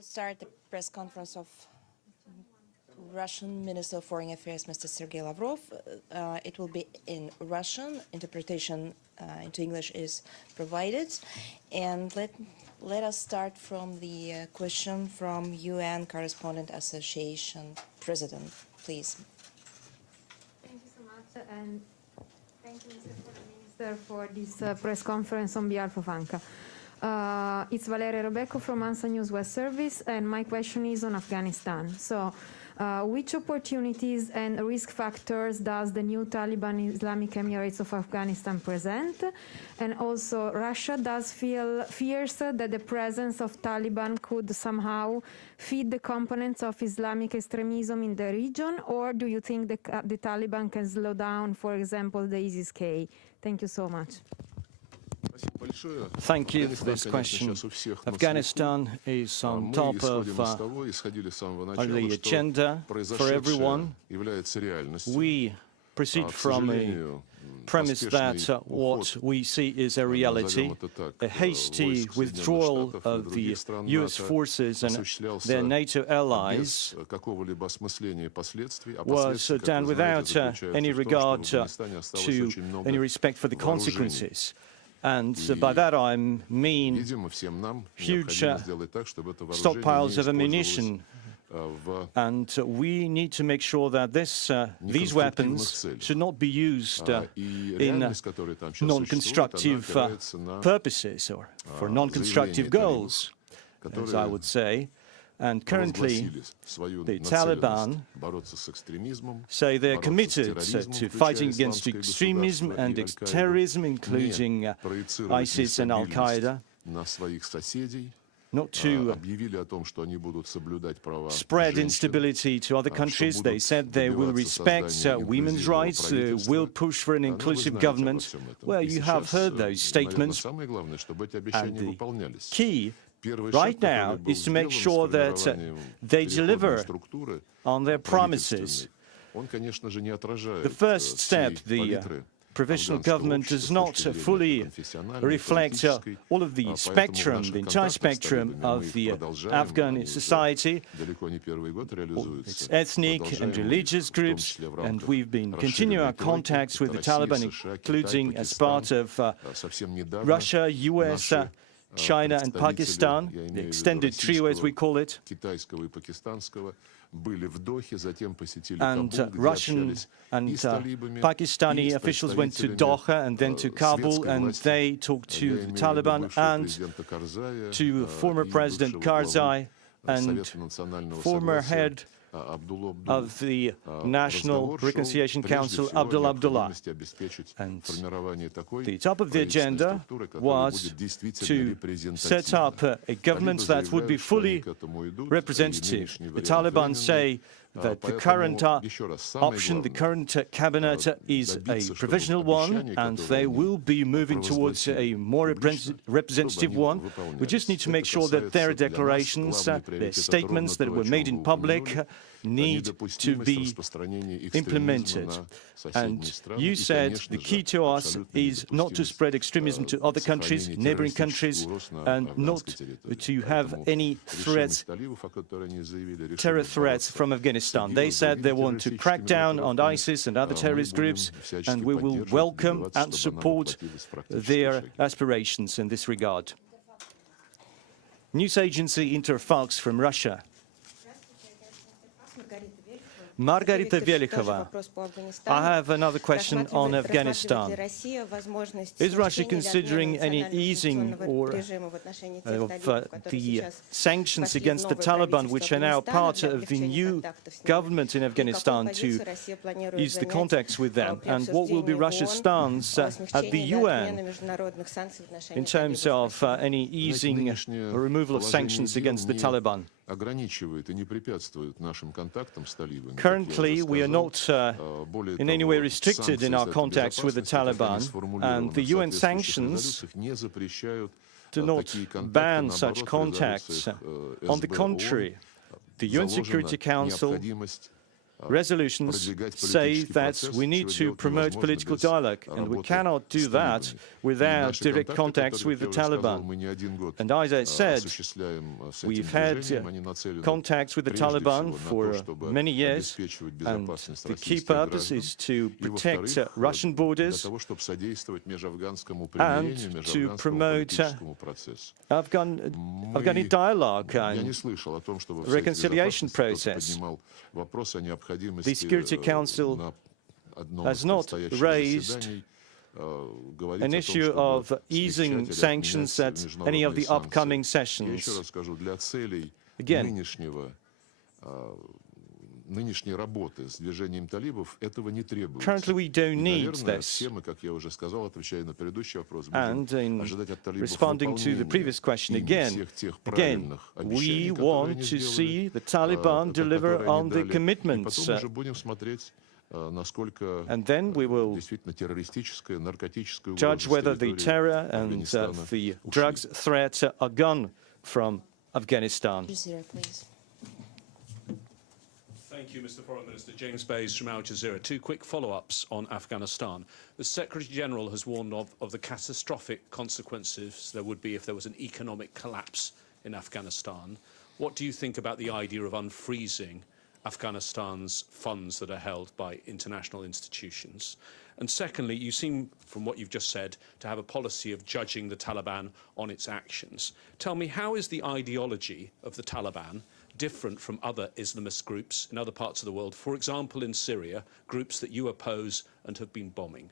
will start the press conference of Russian Minister of Foreign Affairs, Mr. Sergey Lavrov. It will be in Russian. Interpretation into English is provided. And let us start from the question from UN Correspondent Association President, please. Thank you so much, and thank you, Mr. Foreign Minister, for this press conference on behalf of ANCA. It's Valeria Robecco from ANSA News West Service, and my question is on Afghanistan. So, which opportunities and risk factors does the new Taliban Islamic Emirates of Afghanistan present? And also, Russia fears that the presence of Taliban could somehow feed the components of Islamic extremism in the region, or do you think the Taliban can slow down, for example, the ISIS-K? Thank you so much. Thank you for this question. Afghanistan is on top of the agenda for everyone. We proceed from a premise that what we see is a reality. A hasty withdrawal of the US forces and their NATO allies was done without any regard to any respect for the consequences. And by that I mean huge stockpiles of ammunition. And we need to make sure that these weapons should not be used in non-constructive purposes or for non-constructive goals, as I would say. And currently, the Taliban say they're committed to fighting against extremism and terrorism, including ISIS and Al-Qaeda, not to spread instability to other countries. They said they will respect women's rights, will push for an inclusive government. Well, you have heard those statements. And the key right now is to make sure that they deliver on their promises. The first step, the provisional government, does not fully reflect all of the spectrum, the entire spectrum of the Afghan society, its ethnic and religious groups, and we've been continuing our contacts with the Taliban, including as part of Russia, US, China and Pakistan, the extended trio as we call it. And Russian and Pakistani officials went to Doha and then to Kabul, and they talked to the Taliban and to former President Karzai and former head of the National Reconciliation Council, Abdullah. And the top of the agenda was to set up a government that would be fully representative. The Taliban say that the current option, the current cabinet, is a provisional one, and they will be moving towards a more representative one. We just need to make sure that their declarations, their statements that were made in public, need to be implemented. And you said the key to us is not to spread extremism to other countries, neighboring countries, and not to have any threats, terror threats from Afghanistan. They said they want to crack down on ISIS and other terrorist groups, and we will welcome and support their aspirations in this regard. News agency Interfax from Russia. Margarita Velikhova, I have another question on Afghanistan. Is Russia considering any easing of the sanctions against the Taliban, which are now part of the new government in Afghanistan, to ease the contacts with them? And what will be Russia's stance at the UN in terms of any easing or removal of sanctions against the Taliban? Currently, we are not in any way restricted in our contacts with the Taliban, and the UN sanctions do not ban such contacts. On the contrary, the UN Security Council resolutions say that we need to promote political dialogue, and we cannot do that without direct contacts with the Taliban. And as I said, we've had contacts with the Taliban for many years, and the key purpose is to protect Russian borders and to promote Afghani dialogue and reconciliation process. The Security Council has not raised an issue of easing sanctions at any of the upcoming sessions. Again, currently we don't need this. And in responding to the previous question again, we want to see the Taliban deliver on the commitments. And then we will judge whether the terror and the drugs threats are gone from Afghanistan. Thank you, Mr. Foreign Minister. James Bays from Al Jazeera. Two quick follow-ups on Afghanistan. The Secretary-General has warned of the catastrophic consequences there would be if there was an economic collapse in Afghanistan. What do you think about the idea of unfreezing Afghanistan's funds that are held by international institutions? And secondly, you seem, from what you've just said, to have a policy of judging the Taliban on its actions. Tell me, how is the ideology of the Taliban different from other Islamist groups in other parts of the world, for example in Syria, groups that you oppose and have been bombing?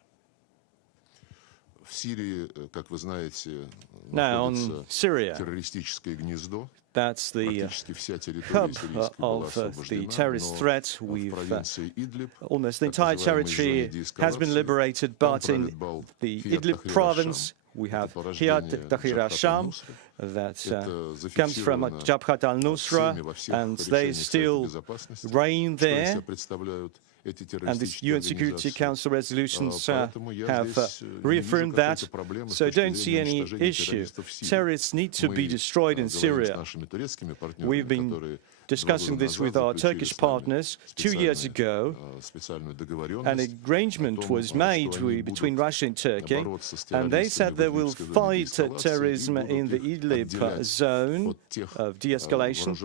Now, on Syria, that's the hub of the terrorist threat. Almost the entire territory has been liberated, but in the Idlib province, we have Hayat Tahrir al-Sham that comes from Jabhat al-Nusra, and they still reign there. And the UN Security Council resolutions have reaffirmed that, so I don't see any issue. Terrorists need to be destroyed in Syria. We've been discussing this with our Turkish partners 2 years ago. An arrangement was made between Russia and Turkey, and they said they will fight terrorism in the Idlib zone of de-escalation,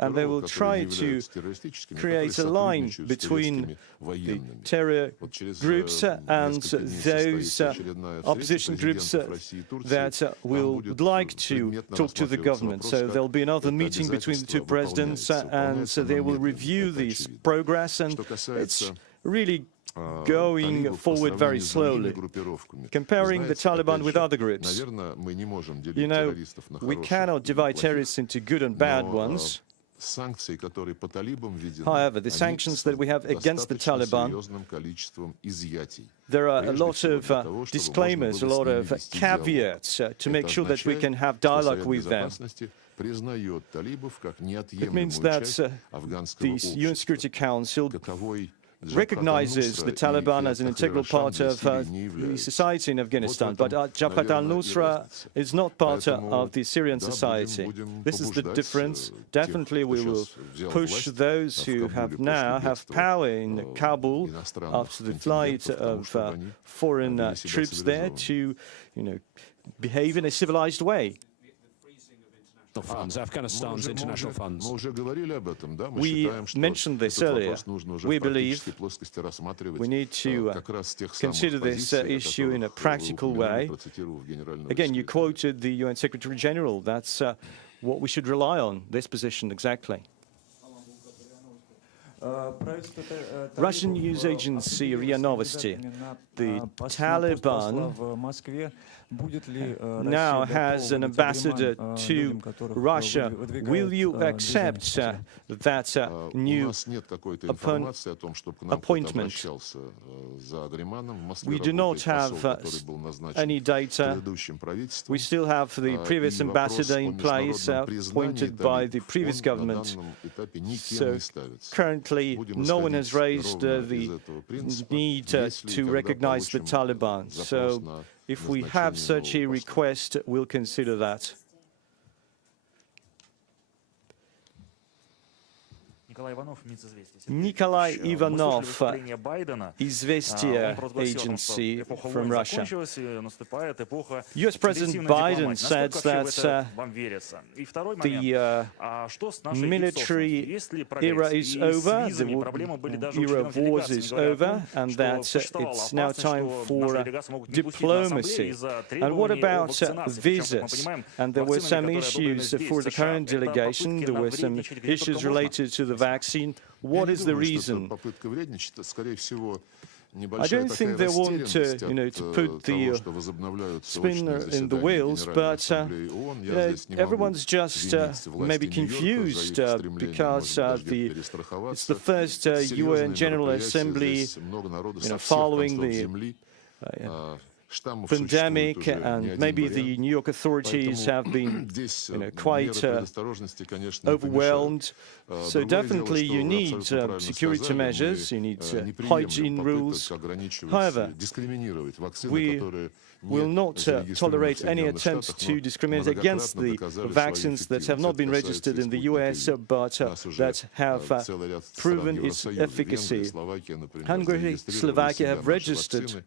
and they will try to create a line between the terror groups and those opposition groups that would like to talk to the government. So there'll be another meeting between the two presidents, and so they will review this progress, and it's really going forward very slowly. Comparing the Taliban with other groups, you know, we cannot divide terrorists into good and bad ones. However, the sanctions that we have against the Taliban, there are a lot of disclaimers, a lot of caveats to make sure that we can have dialogue with them. It means that the UN Security Council recognizes the Taliban as an integral part of the society in Afghanistan, but Jabhat al-Nusra is not part of the Syrian society. This is the difference. Definitely we will push those who have power in Kabul after the flight of foreign troops there to, behave in a civilized way. Funds, Afghanistan's international funds. We mentioned this earlier. We believe we need to consider this issue in a practical way. Again, you quoted the UN Secretary General. That's what we should rely on, this position exactly. Russian news agency RIA Novosti. The Taliban now has an ambassador to Russia. Will you accept that new appointment? We do not have any data. We still have the previous ambassador in place, appointed by the previous government. So currently, no one has raised the need to recognize the Taliban. So if we have such a request, we'll consider that. Nikolai Ivanov, Izvestia agency from Russia. US President Biden said that the military era is over, the era of wars is over, and that it's now time for diplomacy. And what about visas? And there were some issues for the current delegation. There were some issues related to the vaccine. What is the reason? I don't think they want to, to put the spinner in the wheels, but everyone's just maybe confused because it's the first UN General Assembly, following the pandemic, and maybe the New York authorities have been quite overwhelmed. So definitely you need security measures, you need hygiene rules. However, we will not tolerate any attempt to discriminate against the vaccines that have not been registered in the US, but that have proven its efficacy. Hungary, Slovakia have registered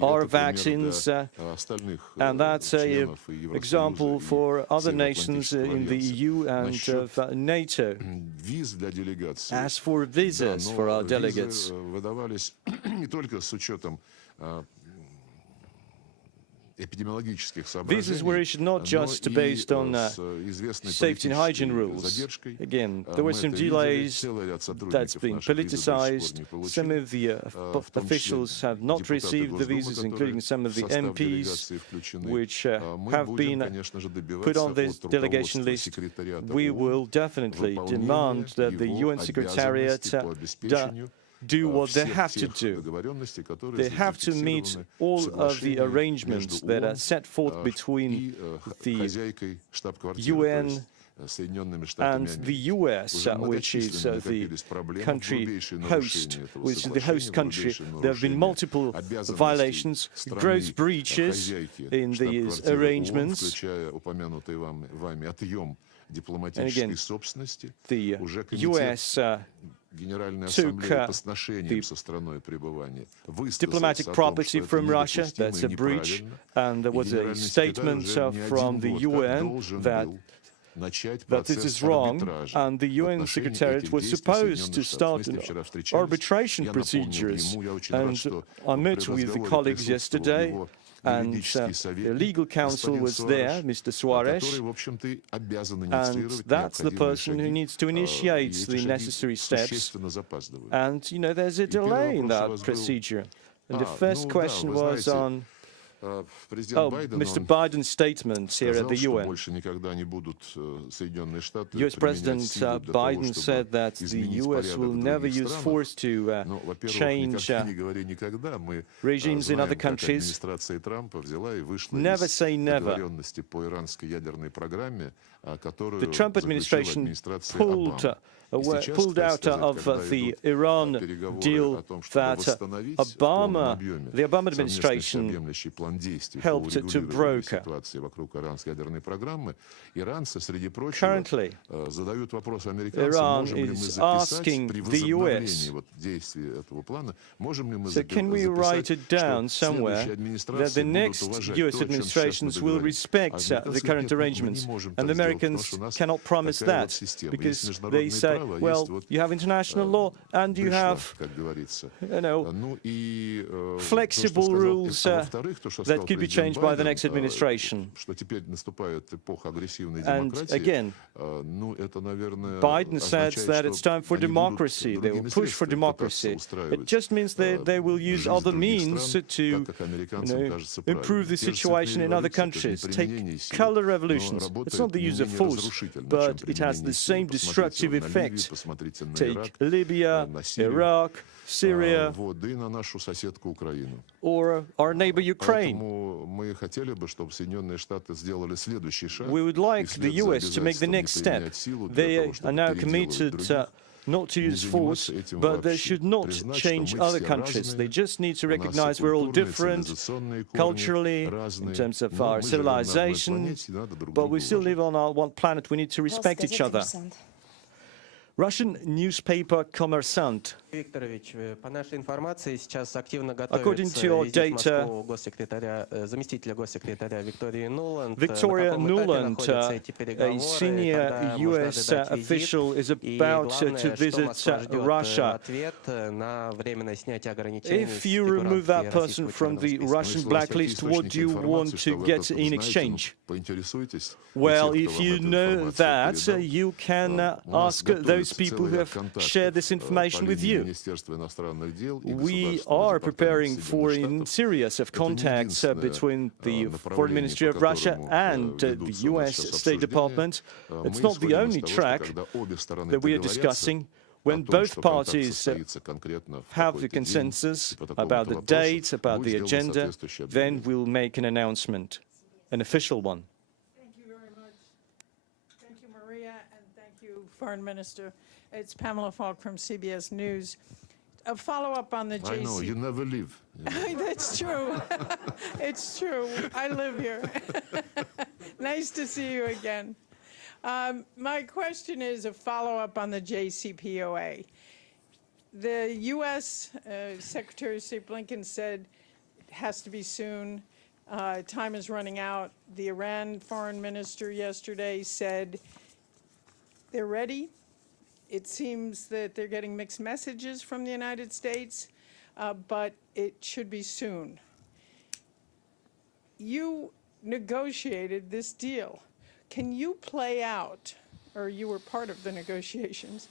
our vaccines, and that's an example for other nations in the EU and NATO. As for visas for our delegates, visas were issued not just based on safety and hygiene rules. Again, there were some delays that's been politicized. Some of the officials have not received the visas, including some of the MPs, which have been put on this delegation list. We will definitely demand that the UN Secretariat do what they have to do. They have to meet all of the arrangements that are set forth between the UN and the US, which is the country host, which is the host country. There have been multiple violations, gross breaches in these arrangements. And again, the US took the diplomatic property from Russia. That's a breach. And there was a statement from the UN that this is wrong, and the UN Secretariat was supposed to start arbitration procedures. And I met with the colleagues yesterday, and the legal counsel was there, Mr. Suarez, and that's the person who needs to initiate the necessary steps. And, there's a delay in that procedure. And the first question was on Mr. Biden's statement here at the UN. US President Biden said that the US will never use force to change regimes in other countries. Never say never. The Trump administration pulled out of the Iran deal that the Obama administration helped to broker. Currently, Iran is asking the US, so can we write it down somewhere that the next US administrations will respect the current arrangements? And the Americans cannot promise that, because they say, well, you have international law and you have, flexible rules that could be changed by the next administration. And again, Biden says that it's time for democracy. They will push for democracy. It just means that they will use other means to improve the situation in other countries. Take color revolutions. It's not the use of force, but it has the same destructive effect. Take Libya, Iraq, Syria, or our neighbor Ukraine. We would like the US to make the next step. They are now committed not to use force, but they should not change other countries. They just need to recognize we're all different culturally, in terms of our civilization, but we still live on our one planet. We need to respect each other. Russian newspaper Kommersant. According to your data, Victoria Nuland, a senior US official, is about to visit Russia. If you remove that person from the Russian blacklist, what do you want to get in exchange? Well, if you know that, you can ask those people who have shared this information with you. We are preparing for a series of contacts between the Foreign Ministry of Russia and the US State Department. It's not the only track that we are discussing. When both parties have the consensus about the dates, about the agenda, then we'll make an announcement, an official one. Thank you very much. Thank you, Maria, and thank you, Foreign Minister. It's Pamela Falk from CBS News. A follow-up on the JC. I know, you never leave. That's true. It's true. I live here. Nice to see you again. My question is a follow-up on the JCPOA. The U.S. Secretary of State Blinken said it has to be soon. Time is running out. The Iran foreign minister yesterday said they're ready. It seems that they're getting mixed messages from the United States, but it should be soon. You negotiated this deal. Can you play out, or you were part of the negotiations,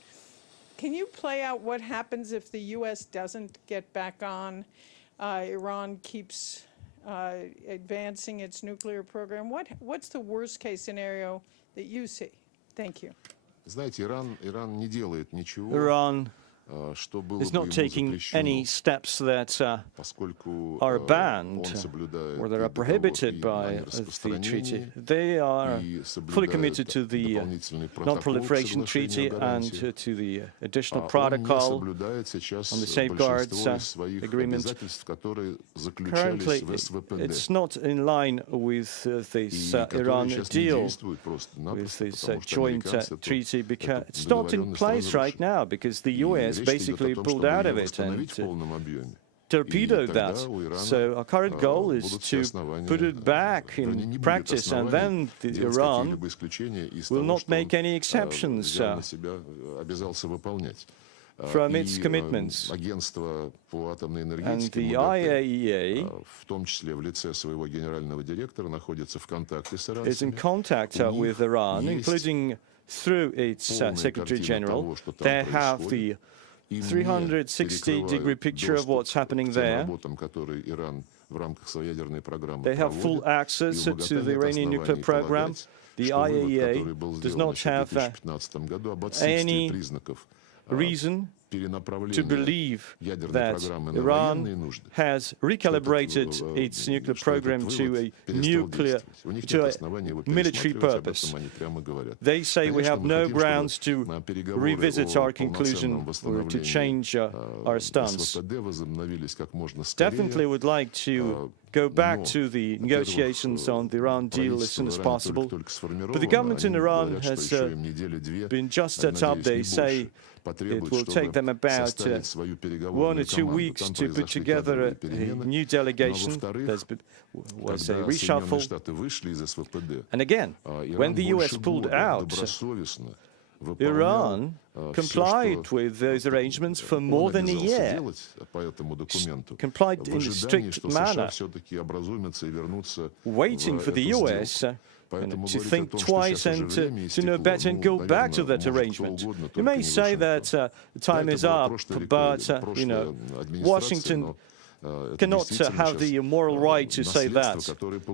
can you play out what happens if the U.S. doesn't get back on, Iran keeps advancing its nuclear program? What's the worst-case scenario that you see? Thank you. Iran is not taking any steps that are banned or that are prohibited by the treaty. They are fully committed to the Non-Proliferation Treaty and to the additional protocol on the safeguards agreement. Currently, it's not in line with this Iran deal, with this joint treaty, because it's not in place right now because the US basically pulled out of it and torpedoed that. So our current goal is to put it back in practice, and then Iran will not make any exceptions from its commitments. And the IAEA is in contact with Iran, including through its Secretary General. They have the 360-degree picture of what's happening there. They have full access to the Iranian nuclear program. The IAEA does not have any reason to believe that Iran has recalibrated its nuclear program to a military purpose. They say we have no grounds to revisit our conclusion or to change our stance. Definitely would like to go back to the negotiations on the Iran deal as soon as possible. But the government in Iran has been just set up. They say it will take them about 1 or 2 weeks to put together a new delegation. There was a reshuffle. And again, when the US pulled out, Iran complied with those arrangements for more than a year, complied in a strict manner, waiting for the US to think twice and to know better and go back to that arrangement. You may say that the time is up, but Washington cannot have the moral right to say that.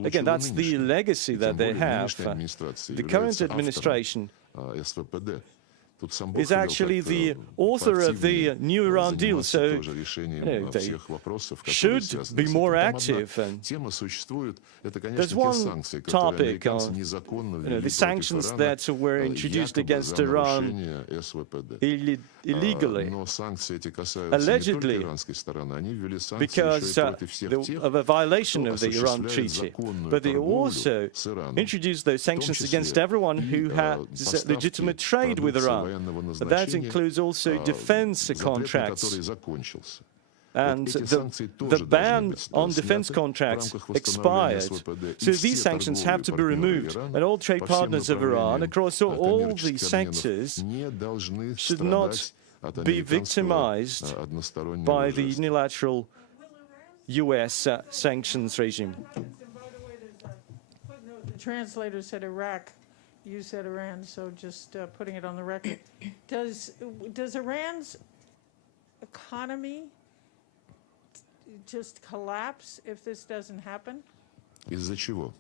Again, that's the legacy that they have. The current administration is actually the author of the new Iran deal, so they should be more active. And there's one topic, the sanctions that were introduced against Iran illegally, allegedly, because of a violation of the Iran treaty. But they also introduced those sanctions against everyone who has legitimate trade with Iran. But that includes also defense contracts. And the ban on defense contracts expired. So these sanctions have to be removed. And all trade partners of Iran across all the sectors should not be victimized by the unilateral US sanctions regime. And by the way, there's a footnote. The translator said Iraq. You said Iran, so just putting it on the record. Does Iran's economy just collapse if this doesn't happen? Из-за чего?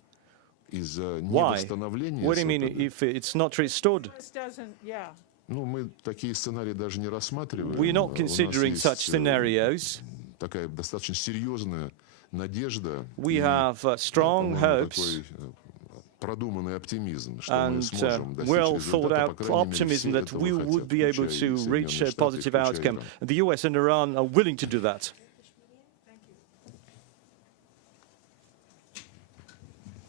Из-за Why? невосстановления. What do you mean if it's not restored? This doesn't, yeah. Ну, мы такие сценарии даже не рассматриваем. We're not considering such scenarios. Такая достаточно серьезная надежда. We have strong hopes продуманный оптимизм, что мы and сможем достичь well результата, thought по out крайней мере, optimism все that этого we хотят, would be able включая и to reach Соединенные a Штаты, positive включая outcome. Иран. The US and Iran are willing to do that.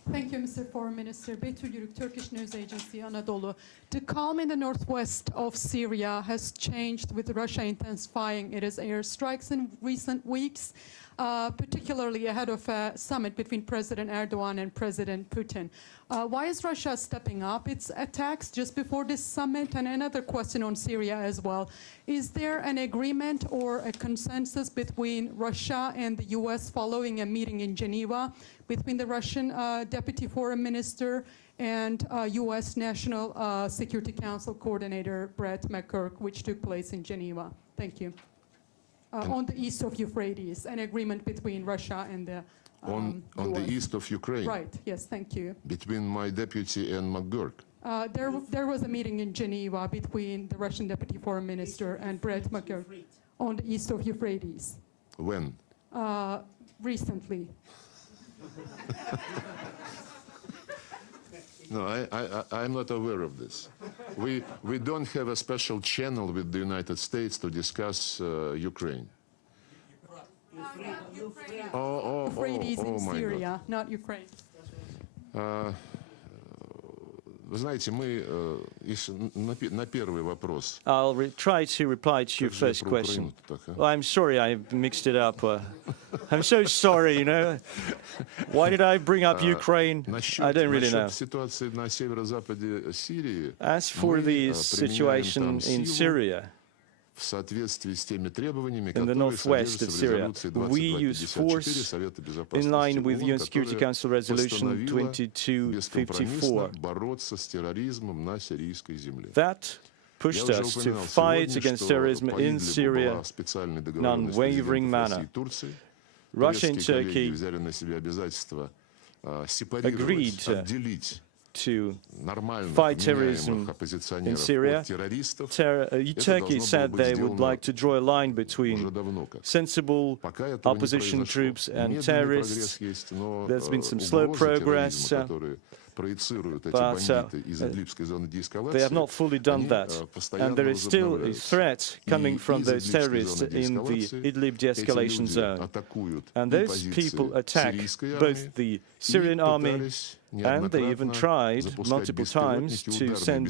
Thank you, Mr. Foreign Minister. Betül Yürük, Turkish news agency Anadolu. The calm in the northwest of Syria has changed with Russia intensifying its airstrikes in recent weeks, particularly ahead of a summit between President Erdogan and President Putin. Why is Russia stepping up its attacks just before this summit? And another question on Syria as well. Is there an agreement or a consensus between Russia and the US following a meeting in Geneva between the Russian Deputy Foreign Minister and US National Security Council Coordinator Brett McGurk, which took place in Geneva? Thank you. On the east of Euphrates, an agreement between Russia and the On the east of Ukraine. Right, yes, thank you. Between my deputy and McGurk. There was a meeting in Geneva between the Russian Deputy Foreign Minister and Brett McGurk on the east of Euphrates. When? Recently. No, I'm not aware of this. We don't have a special channel with the United States to discuss Ukraine. Euphrates in my Syria, not Ukraine. Вы знаете, мы на первый вопрос. I'll try to reply to your first question. Well, I'm sorry, I mixed it up. I'm so sorry, you know. Why did I bring up Ukraine? I don't really know. Ситуации на северо-западе Сирии. As for the situation in Syria, в соответствии с теми требованиями, in the northwest of Syria, we use force in line with UN Security Council Resolution 2254. бороться с терроризмом на сирийской земле. That pushed us to fight against terrorism in Syria in an unwavering manner. Russia and Turkey agreed to fight terrorism in Syria. Turkey said they would like to draw a line between sensible opposition troops and terrorists. There's been some slow progress, but they have not fully done that. And there is still a threat coming from those terrorists in the Idlib de-escalation zone. And those people attack both the Syrian army, and they even tried multiple times to send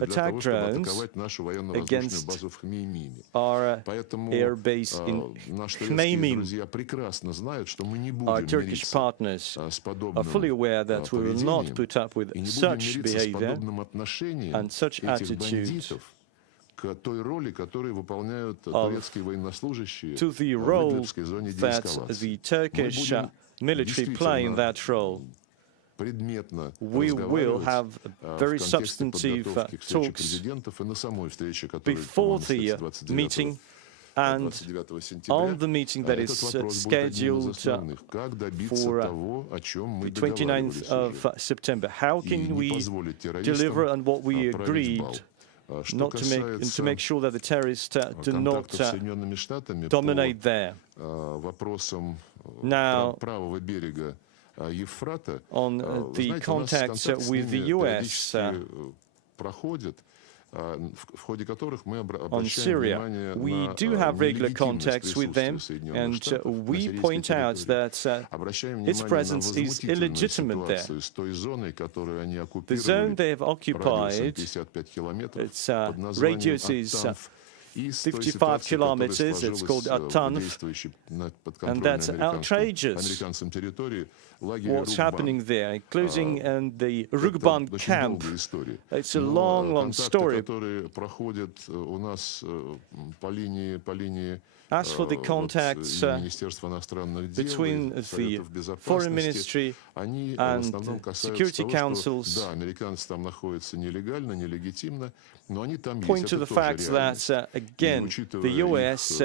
attack drones against our air base in Khmeimim. Our Turkish partners are fully aware that we will not put up with such behavior and such attitude to the role that the Turkish military play in that role. We will have very substantive talks before the meeting and on the meeting that is scheduled for the 29th of September. How can we deliver on what we agreed, not to make sure that the terrorists do not dominate there? Now, on the contacts with the US, on Syria. We do have regular contacts with them, and we point out that its presence is illegitimate there. The zone they have occupied, its radius is 55 kilometers, it's called Atanf, and that's outrageous what's happening there, including in the Rugban camp. It's a long, long story. As for the contacts between the Foreign Ministry and Security Councils, point to the fact that, again, the US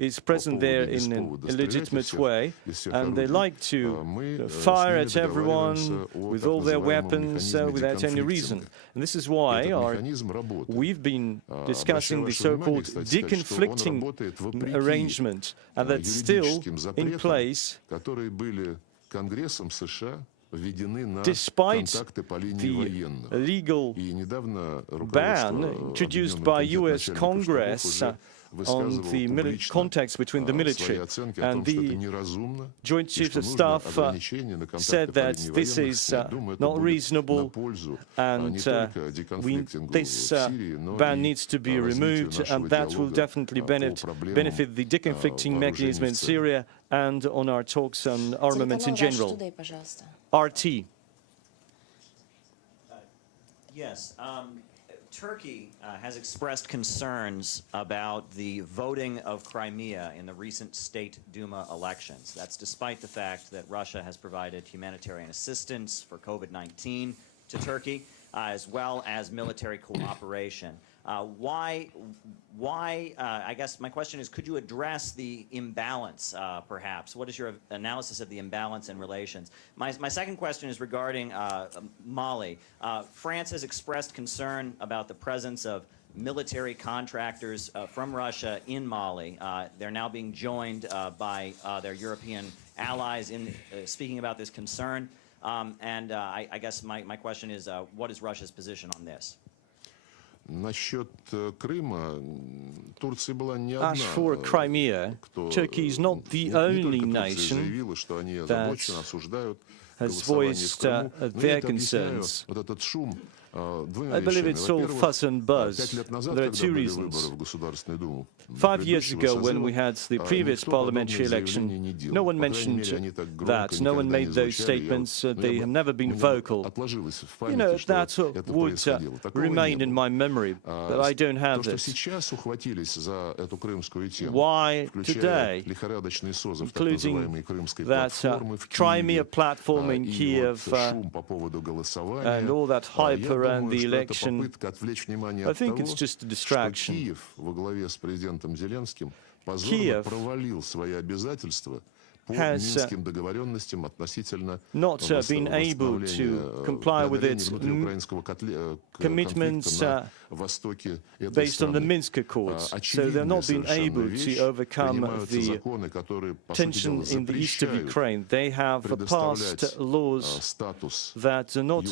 is present there in an illegitimate way, and they like to fire at everyone with all their weapons without any reason. And this is why we've been discussing the so-called deconflicting arrangement, and that's still in place despite the legal ban introduced by US Congress on the contacts between the military. And the Joint Chiefs of Staff said that this is not reasonable, and this ban needs to be removed, and that will definitely benefit the deconflicting mechanism in Syria and on our talks on armaments in general. RT. Yes. Turkey has expressed concerns about the voting of Crimea in the recent State Duma elections. That's despite the fact that Russia has provided humanitarian assistance for COVID-19 to Turkey, as well as military cooperation. Why, I guess my question is, could you address the imbalance, perhaps? What is your analysis of the imbalance in relations? My second question is regarding Mali. France has expressed concern about the presence of military contractors from Russia in Mali. They're now being joined by their European allies in speaking about this concern. I guess my question is, what is Russia's position on this? As for Crimea, Turkey is not the only nation that has voiced their concerns. I believe it's all fuss and buzz. There are two reasons. 5 years ago, when we had the previous parliamentary election, no one mentioned that. No one made those statements. They have never been vocal. You know, that would remain in my memory, but I don't have this. Why today, including that Crimea platform in Kiev and all that hype around the election, I think it's just a distraction. Kiev has not been able to comply with its commitments based on the Minsk Accords. So they've not been able to overcome the tension in the east of Ukraine. They have passed laws that do not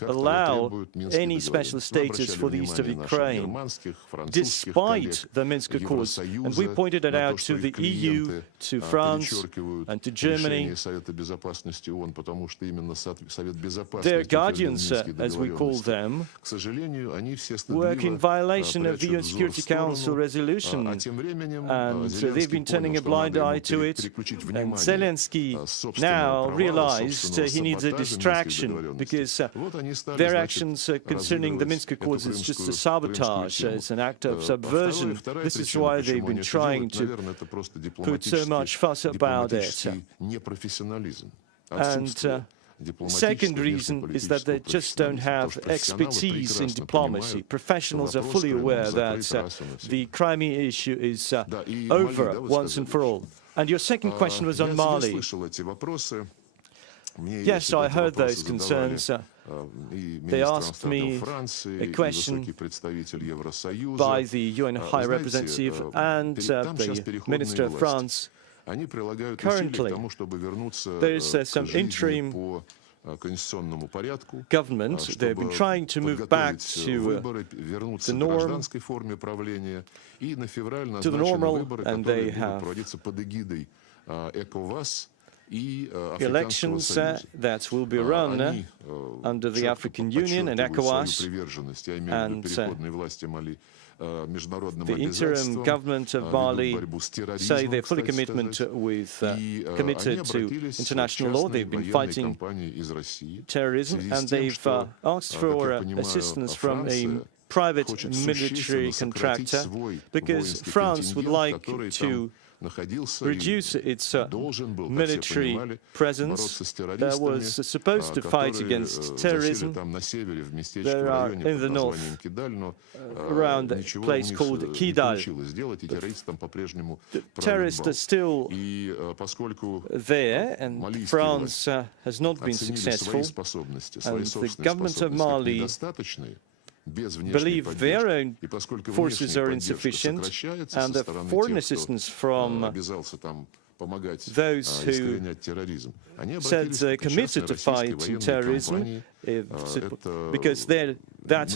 allow any special status for the east of Ukraine, despite the Minsk Accords. And we pointed it out to the EU, to France, and to Germany. Their guardians, as we call them, work in violation of the UN Security Council resolution, and they've been turning a blind eye to it. And Zelensky now realized he needs a distraction, because their actions concerning the Minsk Accords is just a sabotage, it's an act of subversion. This is why they've been trying to put so much fuss about it. And second reason is that they just don't have expertise in diplomacy. Professionals are fully aware that the Crimea issue is over once and for all. And your second question was on Mali. Yes, I heard those concerns. They asked me a question by the UN High Representative and the Minister of France. Currently, there is some interim government. They've been trying to move back to the norm, to the normal, and they have elections that will be run under the African Union and ECOWAS, and the interim government of Mali say they're fully committed to international law. They've been fighting terrorism, and they've asked for assistance from a private military contractor because France would like to reduce its military presence that was supposed to fight against terrorism. There are in the north, around a place called Kidal. The terrorists are still there, and France has not been successful. And the government of Mali believe their own forces are insufficient, and the foreign assistance from those who said they're committed to fighting terrorism, because that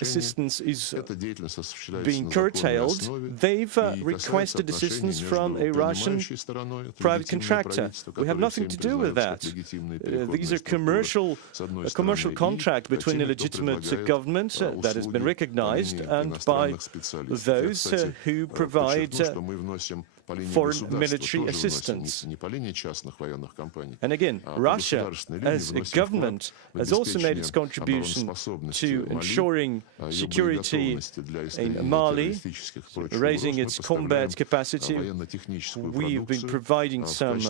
assistance is being curtailed. They've requested assistance from a Russian private contractor. We have nothing to do with that. These are a commercial contract between a legitimate government that has been recognized and by those who provide foreign military assistance. And again, Russia, as a government, has also made its contribution to ensuring security in Mali, raising its combat capacity. We've been providing some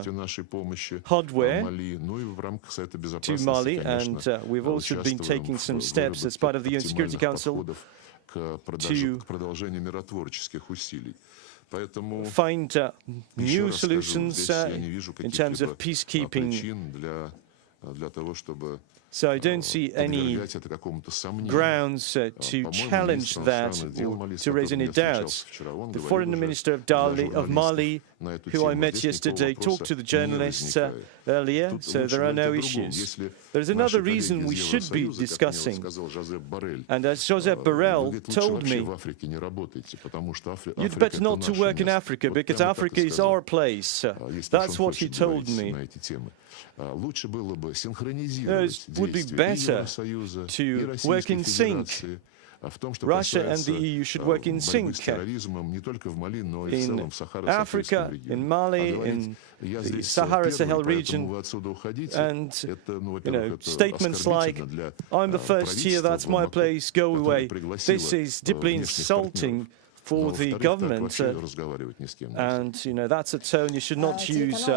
hardware to Mali, and we've also been taking some steps as part of the UN Security Council to find new solutions in terms of peacekeeping. So I don't see any grounds to challenge that or to raise any doubts. The foreign minister of Mali, who I met yesterday, talked to the journalists earlier, so there are no issues. There's another reason we should be discussing, and as Josep Borrell told me, you'd better not to work in Africa, because Africa is our place. That's what he told me. It would be better to work in sync. Russia and the EU should work in sync in Africa, in Mali, in the Sahara-Sahel region, and statements like, I'm the first here, that's my place, go away. This is deeply insulting for the government, and that's a tone you should not use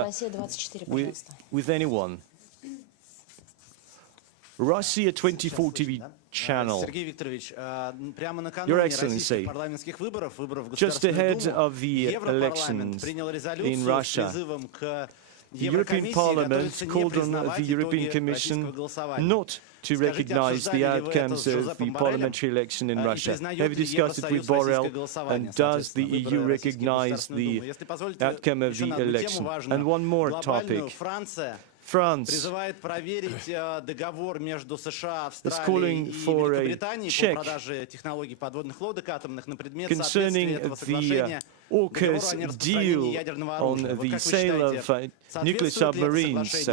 with anyone. Russia 24 TV channel. Your Excellency, just ahead of the elections in Russia, the European Parliament called on the European Commission not to recognize the outcomes of the parliamentary election in Russia. Have you discussed it with Borrell, and does the EU recognize the outcome of the election? And one more topic. France is calling for a check concerning the AUKUS deal on the sale of nuclear submarines,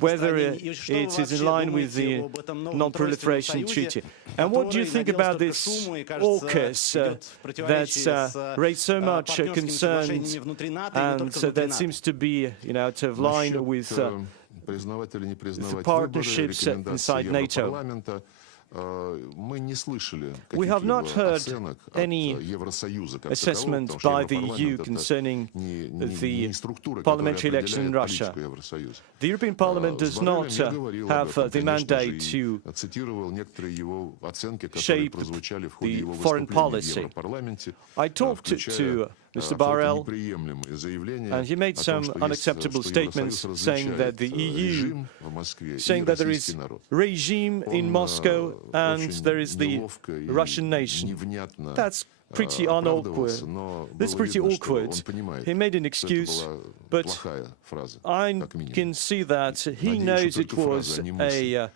whether it is in line with the Non-Proliferation Treaty. And what do you think about this AUKUS that's raised so much concern, and that seems to be out of line with the partnerships inside NATO? We have not heard any assessment by the EU concerning the parliamentary election in Russia. The European Parliament does not have the mandate to shape the foreign policy. I talked to Mr. Borrell, and he made some unacceptable statements saying that the EU, saying that there is regime in Moscow and there is the Russian nation. That's pretty unawkward. That's pretty awkward. He made an excuse, but I can see that he knows it was a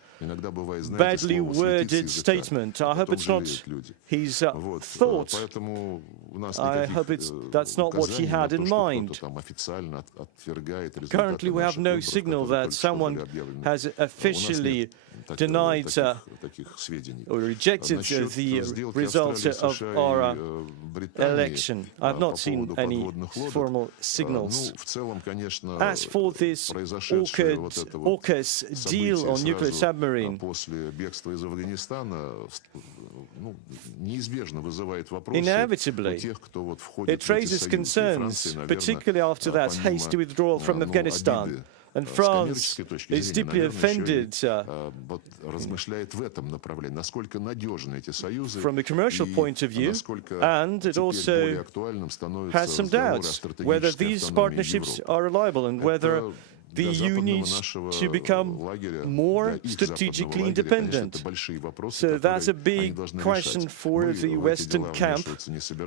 badly worded statement. I hope it's not his thought. I hope that's not what he had in mind. Currently, we have no signal that someone has officially denied or rejected the results of our election. I've not seen any formal signals. As for this AUKUS deal on nuclear submarine, inevitably, it raises concerns, particularly after that hasty withdrawal from Afghanistan. And France is deeply offended from a commercial point of view, and it also has some doubts whether these partnerships are reliable and whether the EU needs to become more strategically independent. So that's a big question for the Western camp.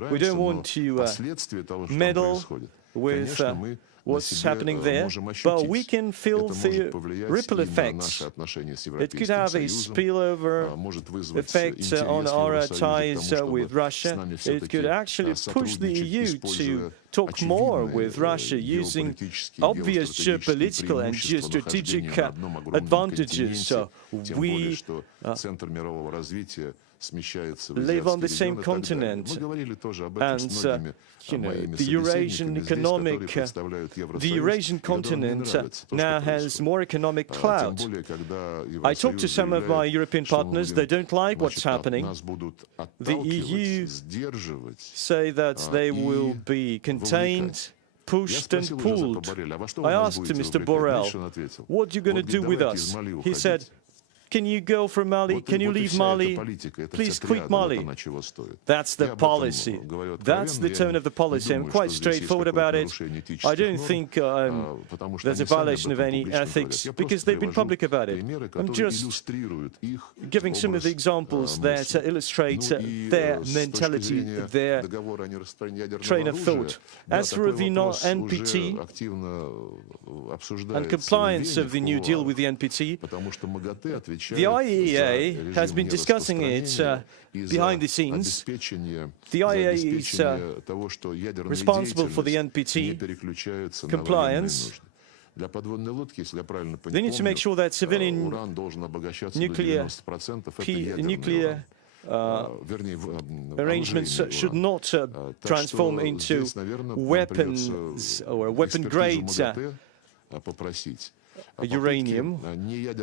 We don't want to meddle with what's happening there, but we can feel the ripple effects. It could have a spillover effect on our ties with Russia. It could actually push the EU to talk more with Russia using obvious geopolitical and geostrategic advantages. We live on the same continent, and the Eurasian continent now has more economic clout. I talked to some of my European partners. They don't like what's happening. The EU say that they will be contained, pushed and pulled. I asked Mr. Borrell, what are you going to do with us? He said, can you go from Mali? Can you leave Mali? Please quit Mali. That's the policy. That's the tone of the policy. I'm quite straightforward about it. I don't think there's a violation of any ethics because they've been public about it. I'm just giving some of the examples that illustrate their mentality, their train of thought. As for the NPT and compliance of the New Deal with the NPT, the IAEA has been discussing it behind the scenes. The IAEA is responsible for the NPT compliance. They need to make sure that civilian nuclear arrangements should not transform into weapons or weapon-grade uranium,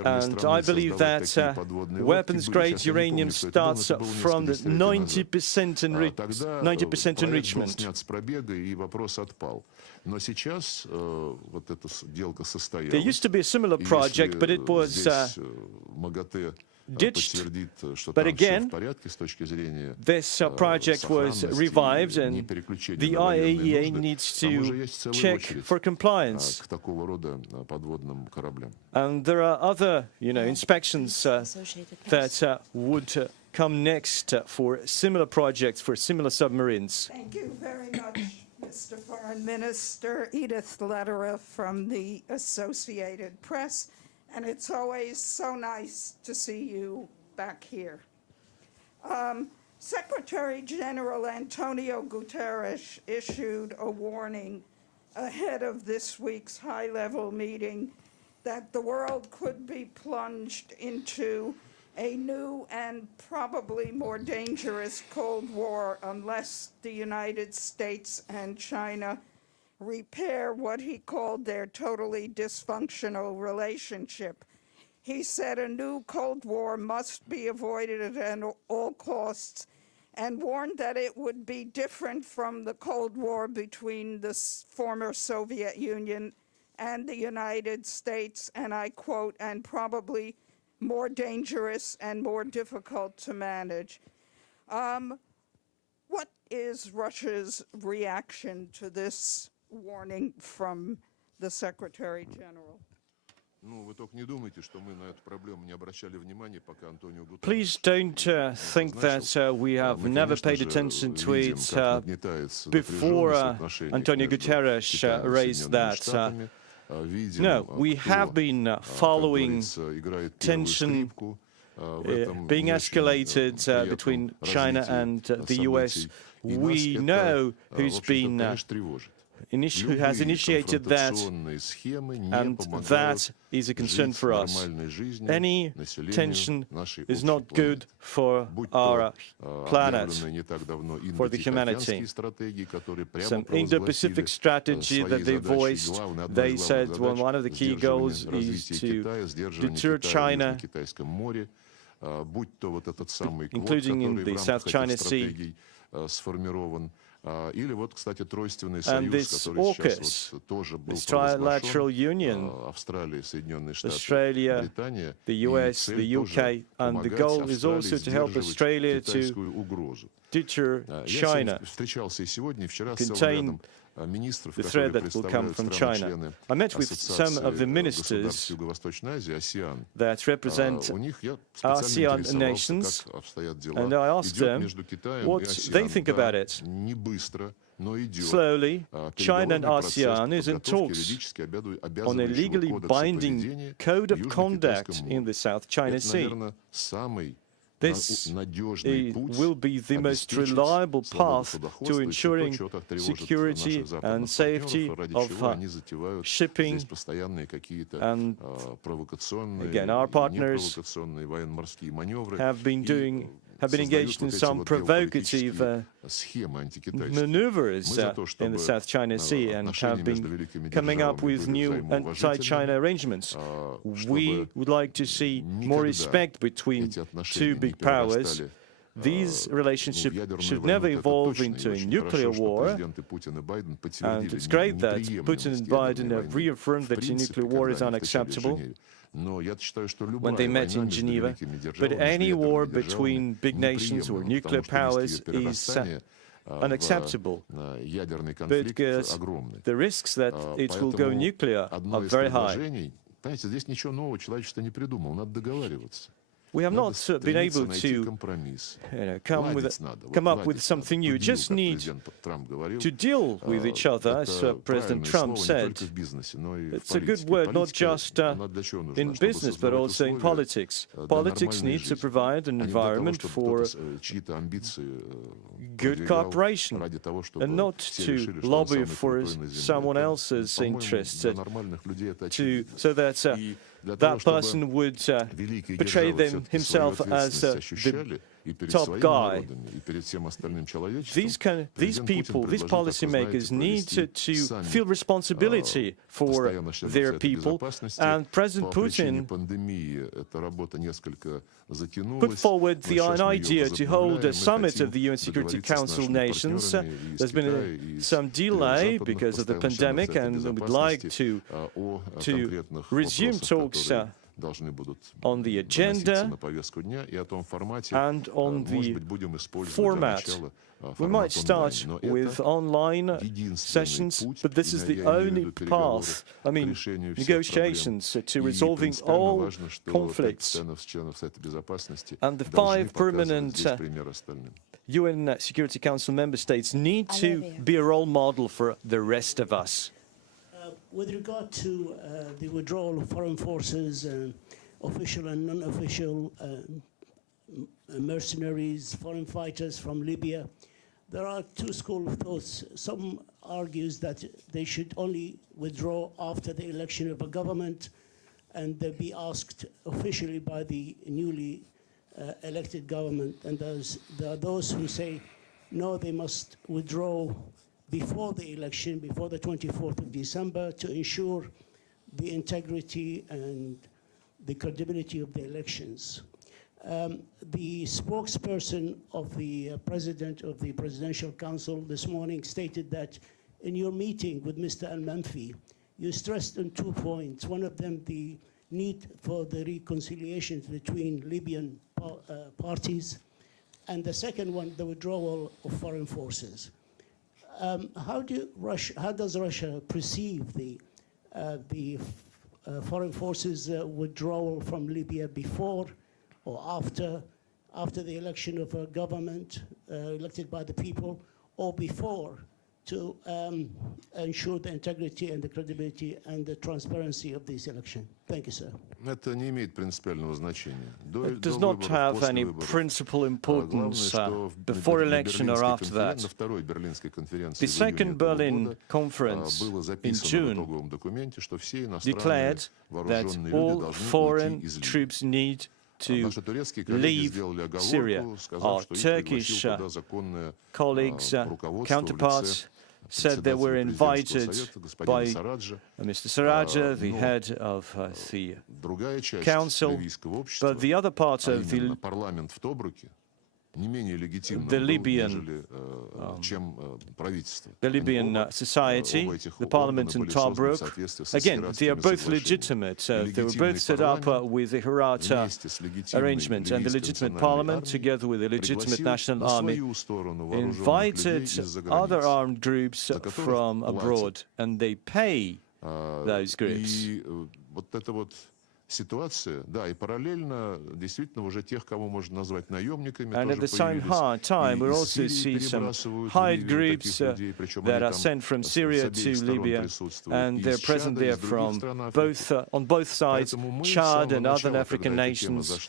and I believe that weapons-grade uranium starts from the 90% enrichment. There used to be a similar project, but it was ditched. But again, this project was revived, and the IAEA needs to check for compliance. And there are other, inspections that would come next for similar projects, for similar submarines. Thank you very much, Mr. Foreign Minister. Edith Lederer from the Associated Press. And it's always so nice to see you back here. Secretary General Antonio Guterres issued a warning ahead of this week's high-level meeting that the world could be plunged into a new and probably more dangerous Cold War unless the United States and China repair what he called their totally dysfunctional relationship. He said a new Cold War must be avoided at all costs and warned that it would be different from the Cold War between the former Soviet Union and the United States, and I quote, and probably more dangerous and more difficult to manage. What is Russia's reaction to this warning from the Secretary General? Please don't think that we have never paid attention to it before Antonio Guterres raised that. No, we have been following tension being escalated between China and the US. We know who has initiated that, and that is a concern for us. Any tension is not good for our planet, for the humanity. Some Indo-Pacific strategy that they voiced, they said, well, one of the key goals is to deter China, including in the South China Sea. And this AUKUS, this trilateral union, Australia, the US, the UK, and the goal is also to help Australia to deter China, contain the threat that will come from China. I met with some of the ministers that represent ASEAN nations, and I asked them what they think about it. Slowly, China and ASEAN is in talks on a legally binding code of conduct in the South China Sea. This will be the most reliable path to ensuring security and safety of shipping. And again, our partners have been engaged in some provocative maneuvers in the South China Sea and have been coming up with new anti-China arrangements. We would like to see more respect between two big powers. These relationships should never evolve into a nuclear war, and it's great that Putin and Biden have reaffirmed that a nuclear war is unacceptable when they met in Geneva. But any war between big nations or nuclear powers is unacceptable, because the risks that it will go nuclear are very high. We have not been able to come up with something new. We just need to deal with each other, as President Trump said. It's a good word, not just in business, but also in politics. Politics needs to provide an environment for good cooperation, and not to lobby for someone else's interests, so that that person would portray himself as the top guy. These people, these policymakers need to feel responsibility for their people, and President Putin put forward an idea to hold a summit of the UN Security Council nations. There's been some delay because of the pandemic, and we would like to resume talks on the agenda and on the format. We might start with online sessions, but this is the only path, negotiations to resolving all conflicts. And the 5 permanent UN Security Council member states need to be a role model for the rest of us. With regard to the withdrawal of foreign forces, official and non-official mercenaries, foreign fighters from Libya, there are 2 schools of thoughts. Some argues that they should only withdraw after the election of a government, and they'll be asked officially by the newly elected government. And there are those who say, no, they must withdraw before the election, before the 24th of December, to ensure the integrity and the credibility of the elections. The spokesperson of the president of the Presidential Council this morning stated that in your meeting with Mr. Al-Manfi, you stressed on 2 points. One of them, the need for the reconciliations between Libyan parties, and the second one, the withdrawal of foreign forces. How does Russia perceive the foreign forces withdrawal from Libya before or after the election of a government elected by the people, or before, to ensure the integrity and the credibility and the transparency of this election? Thank you, sir. Это не имеет принципиального значения. It does not have any principal importance before election or after that. The second Berlin conference in June declared that all foreign troops need to leave Syria. Our Turkish colleagues, counterparts, said they were invited by Mr. Saraja, the head of the council, but the other part of the Libyan society, the parliament in Tobruk, again, they are both legitimate. They were both set up with the Herat arrangement, and the legitimate parliament, together with the legitimate national army, invited other armed groups from abroad, and they pay those groups. Ситуация, да, и параллельно действительно уже тех, кого можно назвать наемниками, and at the same time, we also see some hired groups that are sent from Syria to Libya, and they're present there from both on both sides, Chad and other African nations.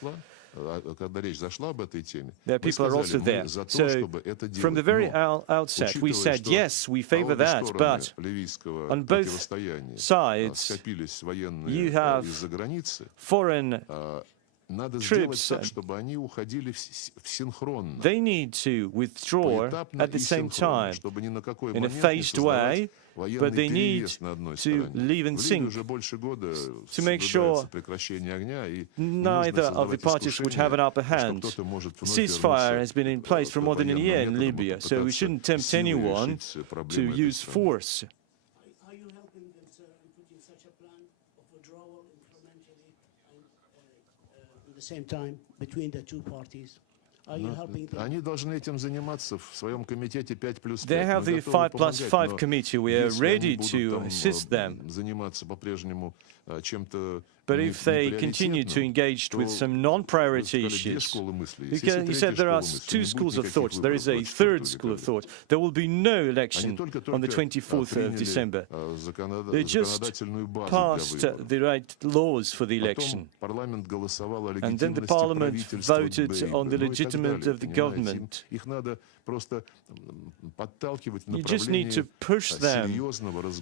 Their people are also there. So, from the very outset, we said, yes, we favor that, but on both sides, you have foreign troops. They need to withdraw at the same time, in a phased way, but they need to leave in sync to make sure neither of the parties would have an upper hand. The ceasefire has been in place for more than a year in Libya, so we shouldn't tempt anyone to use force. Are you helping them, sir, in putting such a plan of withdrawal incrementally and at the same time between the two parties? Are you helping them? Они должны этим заниматься в своем комитете 5+5. They have the 5+5 committee. We are ready to assist them. Заниматься по-прежнему чем-то. But if they continue to engage with some non-priority issues, because you said there are two schools of thought, there is a third school of thought. There will be no election on the 24th of December. They just passed the right laws for the election. And then the parliament voted on the legitimacy of the government. You just need to push them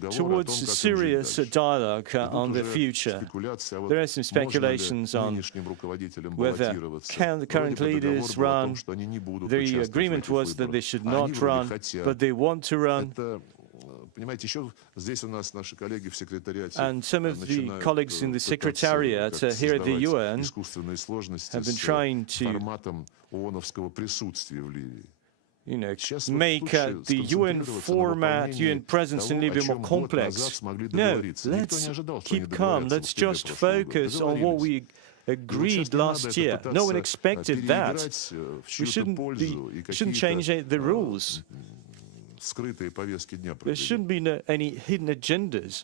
towards a serious dialogue on the future. There are some speculations on whether the current leaders run. The agreement was that they should not run, but they want to run. And some of the colleagues in the Secretariat here at the UN have been trying to make the UN format, UN presence in Libya more complex. No, let's keep calm. Let's just focus on what we agreed last year. No one expected that. We shouldn't change the rules. There shouldn't be any hidden agendas.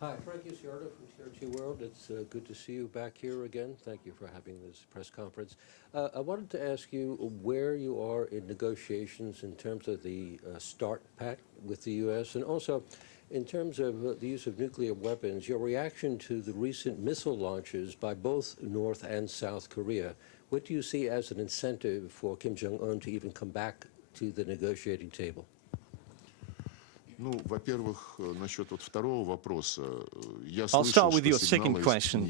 Hi, Frank Uciardo from TRT World. It's good to see you back here again. Thank you for having this press conference. I wanted to ask you where you are in negotiations in terms of the START pact with the U.S. and also in terms of the use of nuclear weapons, your reaction to the recent missile launches by both North and South Korea. What do you see as an incentive for Kim Jong-un to even come back to the negotiating table? I'll start with your second question.